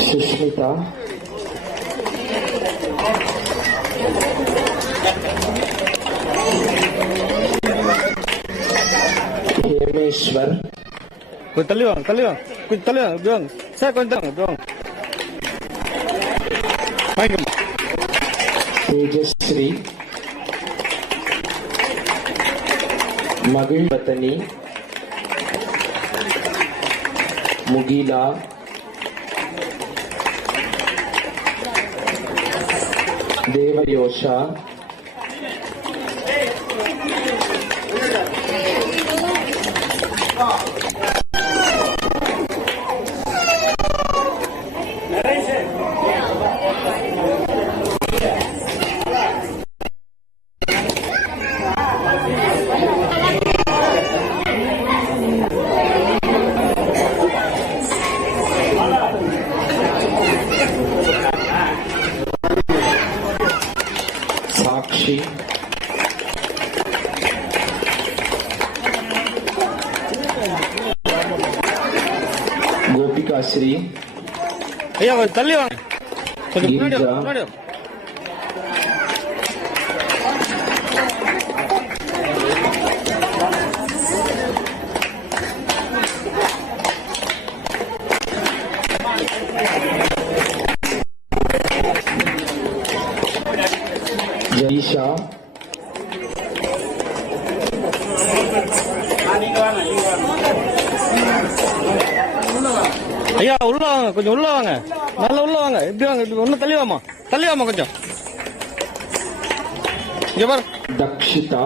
சுஷ்மிதா, हेमेश्वर, கொஞ்சம் தள்ளி வாங்க ப்ரோங் சார், கொஞ்சம் ப்ரோங் तेजश्री, मगिलवतनी, मुगीला, தேவயோஷா, சாக்ஷி, கோபிகாஸ்ரீ, ஐயா கொஞ்சம் தள்ளி வாங்க, கொஞ்சம் முன்னாடி கிரிஜா, வாங்க, முன்னாடி வாங்க. ஜெயிஷா, ஐயா உள்ள வாங்க, கொஞ்சம் உள்ள வாங்க, நல்லா உள்ள வாங்க, இப்படி வாங்க, இப்படி ஒன்னும் தள்ளி வாமா, தள்ளி வாமா கொஞ்சம். இங்க பாரு. தக்ஷிதா,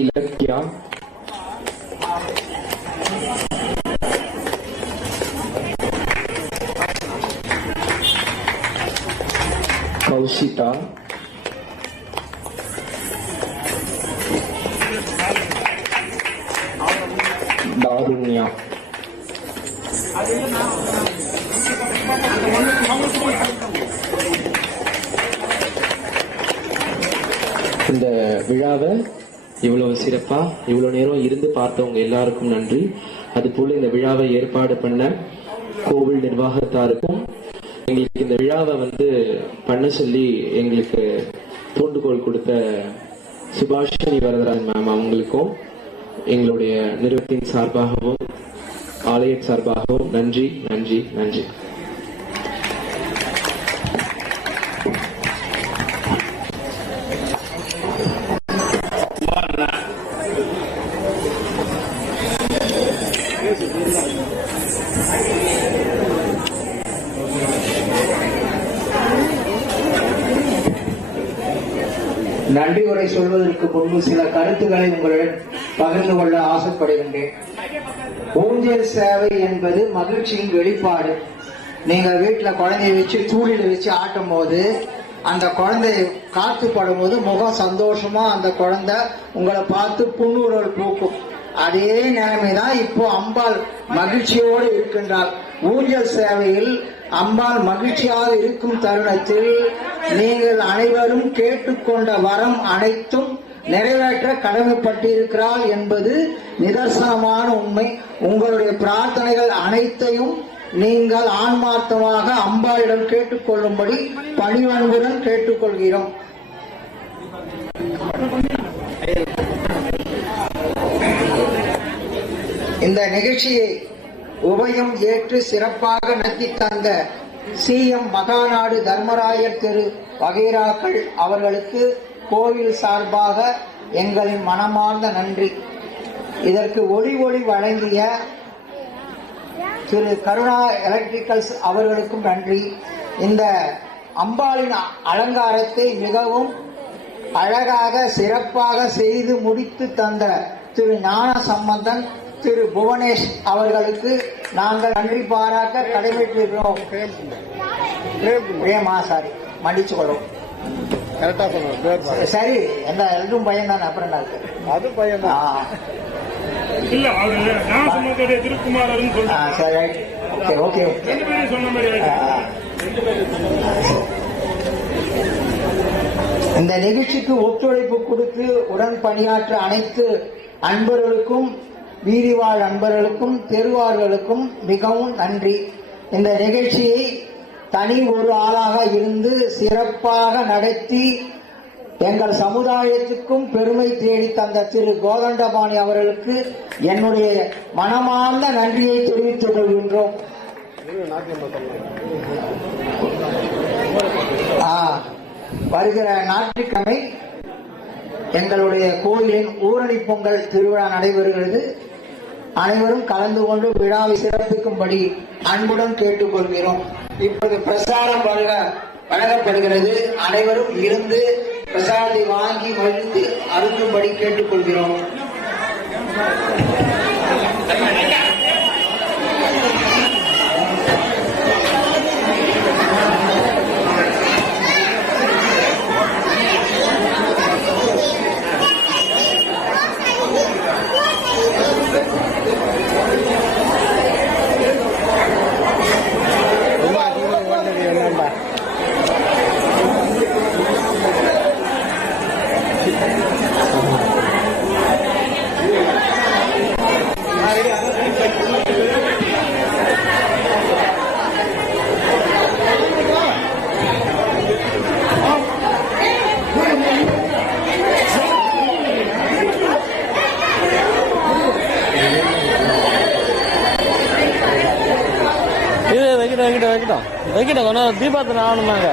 இலக்கியா, கௌஷிதா, தாருண்யா, இந்த விழாவை இவ்வளவு சிறப்பா இவ்வளவு நேரம் இருந்து பார்த்தவங்க எல்லாருக்கும் நன்றி. அதுபோல இந்த விழாவை ஏற்பாடு பண்ண கோவில் நிர்வாகத்தாருக்கும், எங்களுக்கு இந்த விழாவை பண்ண சொல்லி எங்களுக்கு தூண்டுகோல் கொடுத்த சுபாஷினி வரதராஜ் மேம் அவங்களுக்கும் எங்களுடைய நிறுவனத்தின் சார்பாகவும் ஆலய சார்பாகவும் நன்றி நன்றி நன்றி. நன்றி உரை சொல்வதற்கு முன்பு சில கருத்துக்களை உங்களுடன் பகிர்ந்து கொள்ள ஆசைப்படுகின்றேன். ஊஞ்சல் சேவை என்பது மகிழ்ச்சியின் வெளிப்பாடு. நீங்க வீட்டுல குழந்தைய வச்சு தூளில வச்சு ஆட்டும் போது அந்த குழந்தை காத்துப்படும் போது முகம் சந்தோஷமா அந்த குழந்தை உங்களை பார்த்து புன்னுறல் பூக்கும். அதே நிலைமைதான் இப்போ அம்பாள் மகிழ்ச்சியோடு இருக்கின்றார். ஊஞ்சல் சேவையில் அம்பாள் மகிழ்ச்சியாக இருக்கும் தருணத்தில் நீங்கள் அனைவரும் கேட்டுக்கொண்ட வரம் அனைத்தும் நிறைவேற்ற கடமைப்பட்டிருக்கிறாள் என்பது நிதர்சனமான உண்மை. உங்களுடைய பிரார்த்தனைகள் அனைத்தையும் நீங்கள் ஆன்மார்த்தமாக அம்பாளிடம் கேட்டுக்கொள்ளும்படி பணிவன்புடன் கேட்டுக்கொள்கிறோம். இந்த நிகழ்ச்சியை உபயம் ஏற்று சிறப்பாக நடத்தி தந்த CM மகாநாடு தர்மராயர் திரு வகைராக்கள் அவர்களுக்கு கோவில் சார்பாக எங்களின் மனமார்ந்த நன்றி. இதற்கு ஒளி வழங்கிய திரு கருணா எலக்ட்ரிக்கல்ஸ் அவர்களுக்கும் நன்றி. இந்த அம்பாளின் அலங்காரத்தை மிகவும் அழகாக சிறப்பாக செய்து முடித்து தந்த திரு ஞான சம்பந்தன், திரு புவனேஷ் அவர்களுக்கு நாங்கள் நன்றி பாராட்ட கடமைப்பட்டிருக்கிறோம். பிரேமா சாரி மன்னிச்சு கொள்ளும். சரி, எந்த எல்லோரும் பையன் தானே, அப்புறம் அது பையன் தான். இல்ல அவரு நான் சொன்னதே திருக்குமாரன் சொல்றேன். சரி, ஓகே ஓகே. ரெண்டு பேரும் சொன்ன மாதிரி இந்த நிகழ்ச்சிக்கு ஒத்துழைப்பு கொடுத்து உடன் பணியாற்ற அனைத்து அன்பர்களுக்கும், வீதிவாழ் அன்பர்களுக்கும், தெருவார்களுக்கும் மிகவும் நன்றி. இந்த நிகழ்ச்சியை தனி ஒரு ஆளாக இருந்து சிறப்பாக நடத்தி எங்கள் சமுதாயத்துக்கும் பெருமை தேடி தந்த திரு கோதண்டபாணி அவர்களுக்கு என்னுடைய மனமார்ந்த நன்றியை தெரிவித்துக் கொள்கின்றோம். வருகிற ஞாயிற்றுக்கிழமை எங்களுடைய கோயிலின் ஊரணி பொங்கல் திருவிழா நடைபெறுகிறது. அனைவரும் கலந்து கொண்டு விழாவை சிறப்பிக்கும்படி அன்புடன் கேட்டுக்கொள்கிறோம். இப்போது பிரசாரம் வழங்கப்படுகிறது. அனைவரும் இருந்து பிரசாதத்தை வாங்கி மகிழ்ந்து அருந்தும்படி கேட்டுக்கொள்கிறோம். வைக்கிட்டோம் கொஞ்சம் தீபாவளி ஆகணுமாங்க.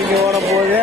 இங்க ஓட போகுது.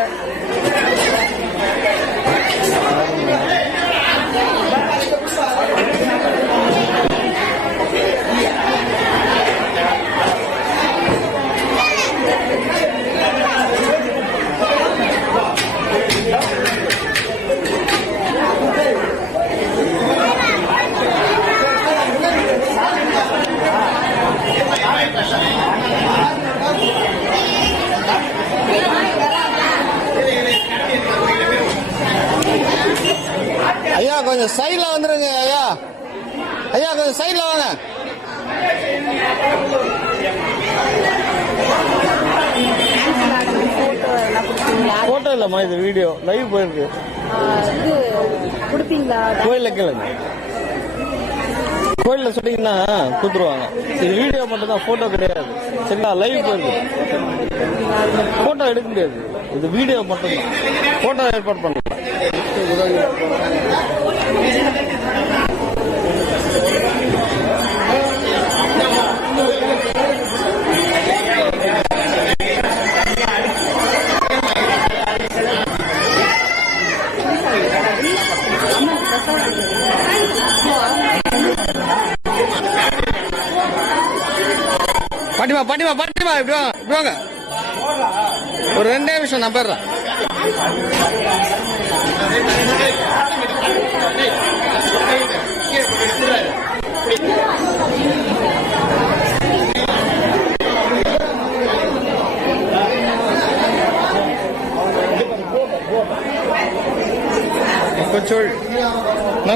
ஐயா கொஞ்சம் சைட்ல வந்துருங்க. ஐயா ஐயா கொஞ்சம் சைட்ல வாங்க. போட்டோ இல்லம்மா, இது வீடியோ லைவ் போயிருக்கு. கோயில கேளுங்க, கோயில்ல சொன்னீங்கன்னா கொடுத்துருவாங்க. இது வீடியோ மட்டும் தான், போட்டோ கிடையாது. சரிங்களா? லைவ் போயிருக்கு, போட்டோ எடுக்க முடியாது. இது வீடியோ மட்டும் தான், போட்டோ ஏற்பாடு பண்ணலாம். பாட்டிமா பாட்டிமா பாட்டிமா இப்படி வாங்க, இப்படி வாங்க. ஒரு 2 நிமிஷம் நான் போயிடுறேன்.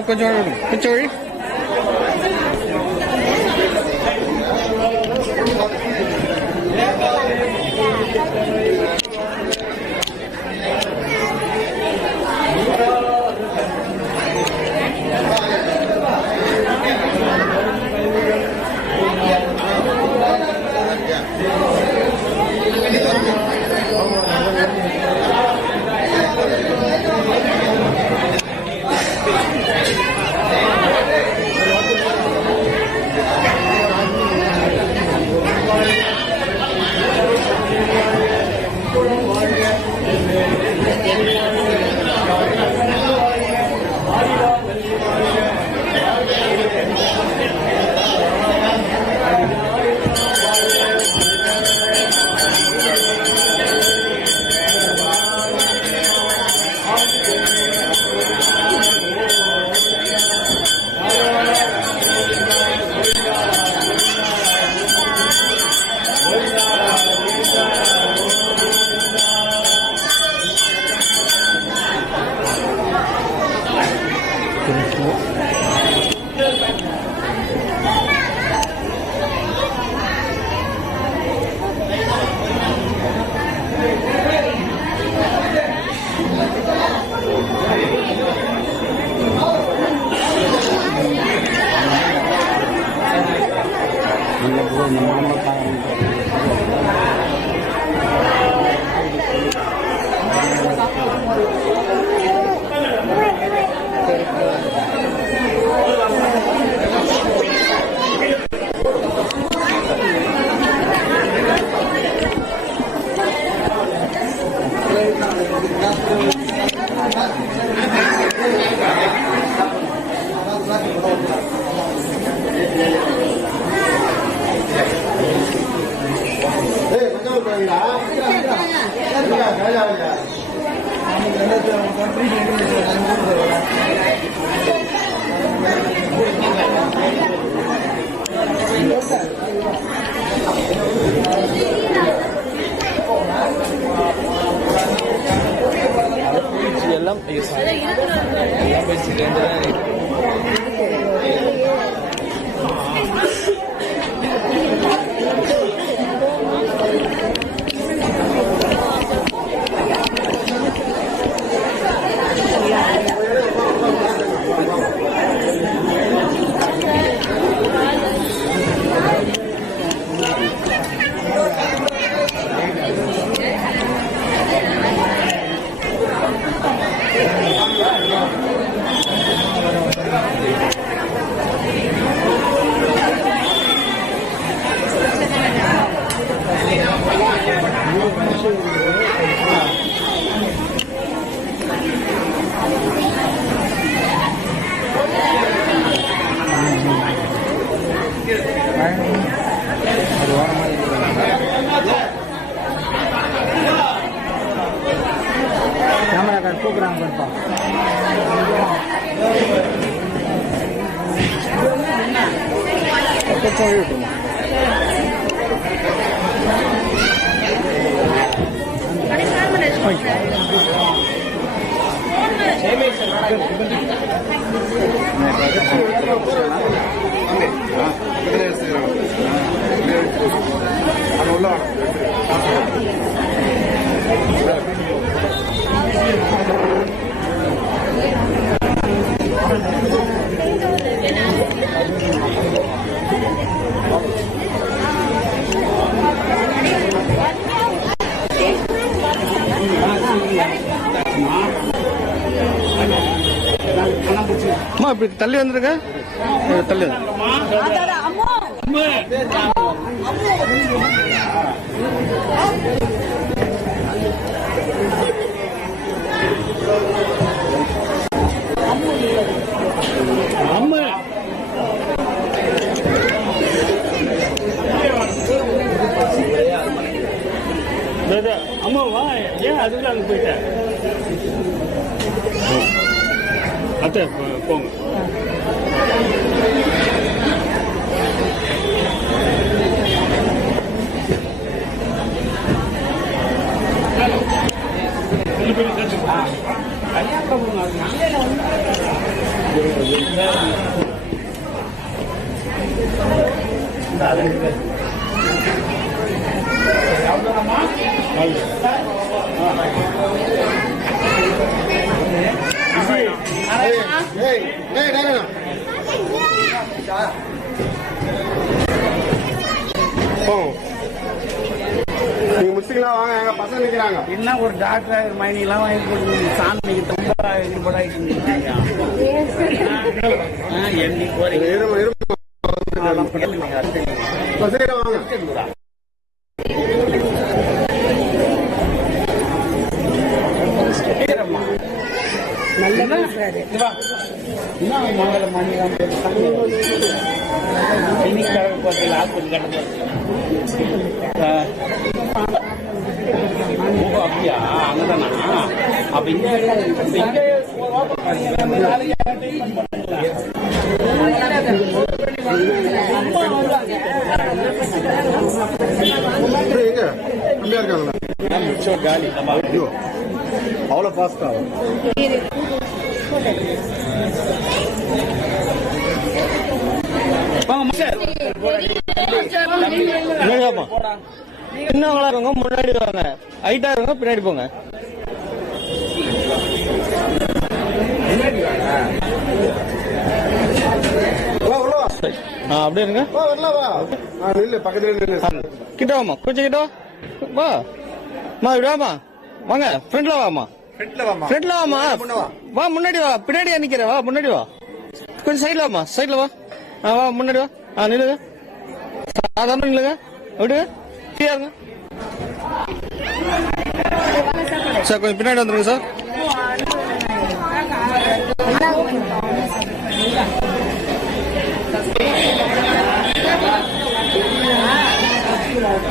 கொஞ்சம் எல்லாம் கேமராக்கார் கூப்பிடுறாங்க பாருப்பா. அம்மா இப்படி தள்ளி வந்துருங்க, தள்ளி வந்து அம்மாவா ஏன் அதுக்குள்ள அங்க போயிட்டேன் அத்தை போங்க. நீங்க முடிச்சுங்களா? வாங்க, எங்க பசங்க நிக்கிறாங்க. என்ன ஒரு டாக்டர் மைனிலாம் வாங்கி போட்டு சாமி ரொம்ப ஈடுபடாயிட்டு என்னைக்கு வாங்க. நல்ல மங்கள மணிலாம் அப்படியா? அங்கதானா? அப்ப இங்க காலி அவ்வளவு பாஸ்டா இன்னும் வளருங்க, முன்னாடி வாங்க, ஹைட்டா இருங்க, பின்னாடி போங்க. அப்படியே இருங்க, கிட்ட வாமா, கொஞ்சம் கிட்ட வா, விடாமா வாங்க, ஃப்ரெண்ட்ல வாமா, ஃப்ரெண்ட்ல வாமா, வா முன்னாடி வா, பின்னாடியா நிக்கிற, வா முன்னாடி வா, கொஞ்சம் சைட்ல வாமா, சைட்ல வா, வா முன்னாடி வா, நில்லுங்க, சாதாரண நில்லுங்க, விடுங்க, ஃப்ரீயா இருங்க சார், கொஞ்சம் பின்னாடி வந்துருங்க சார்.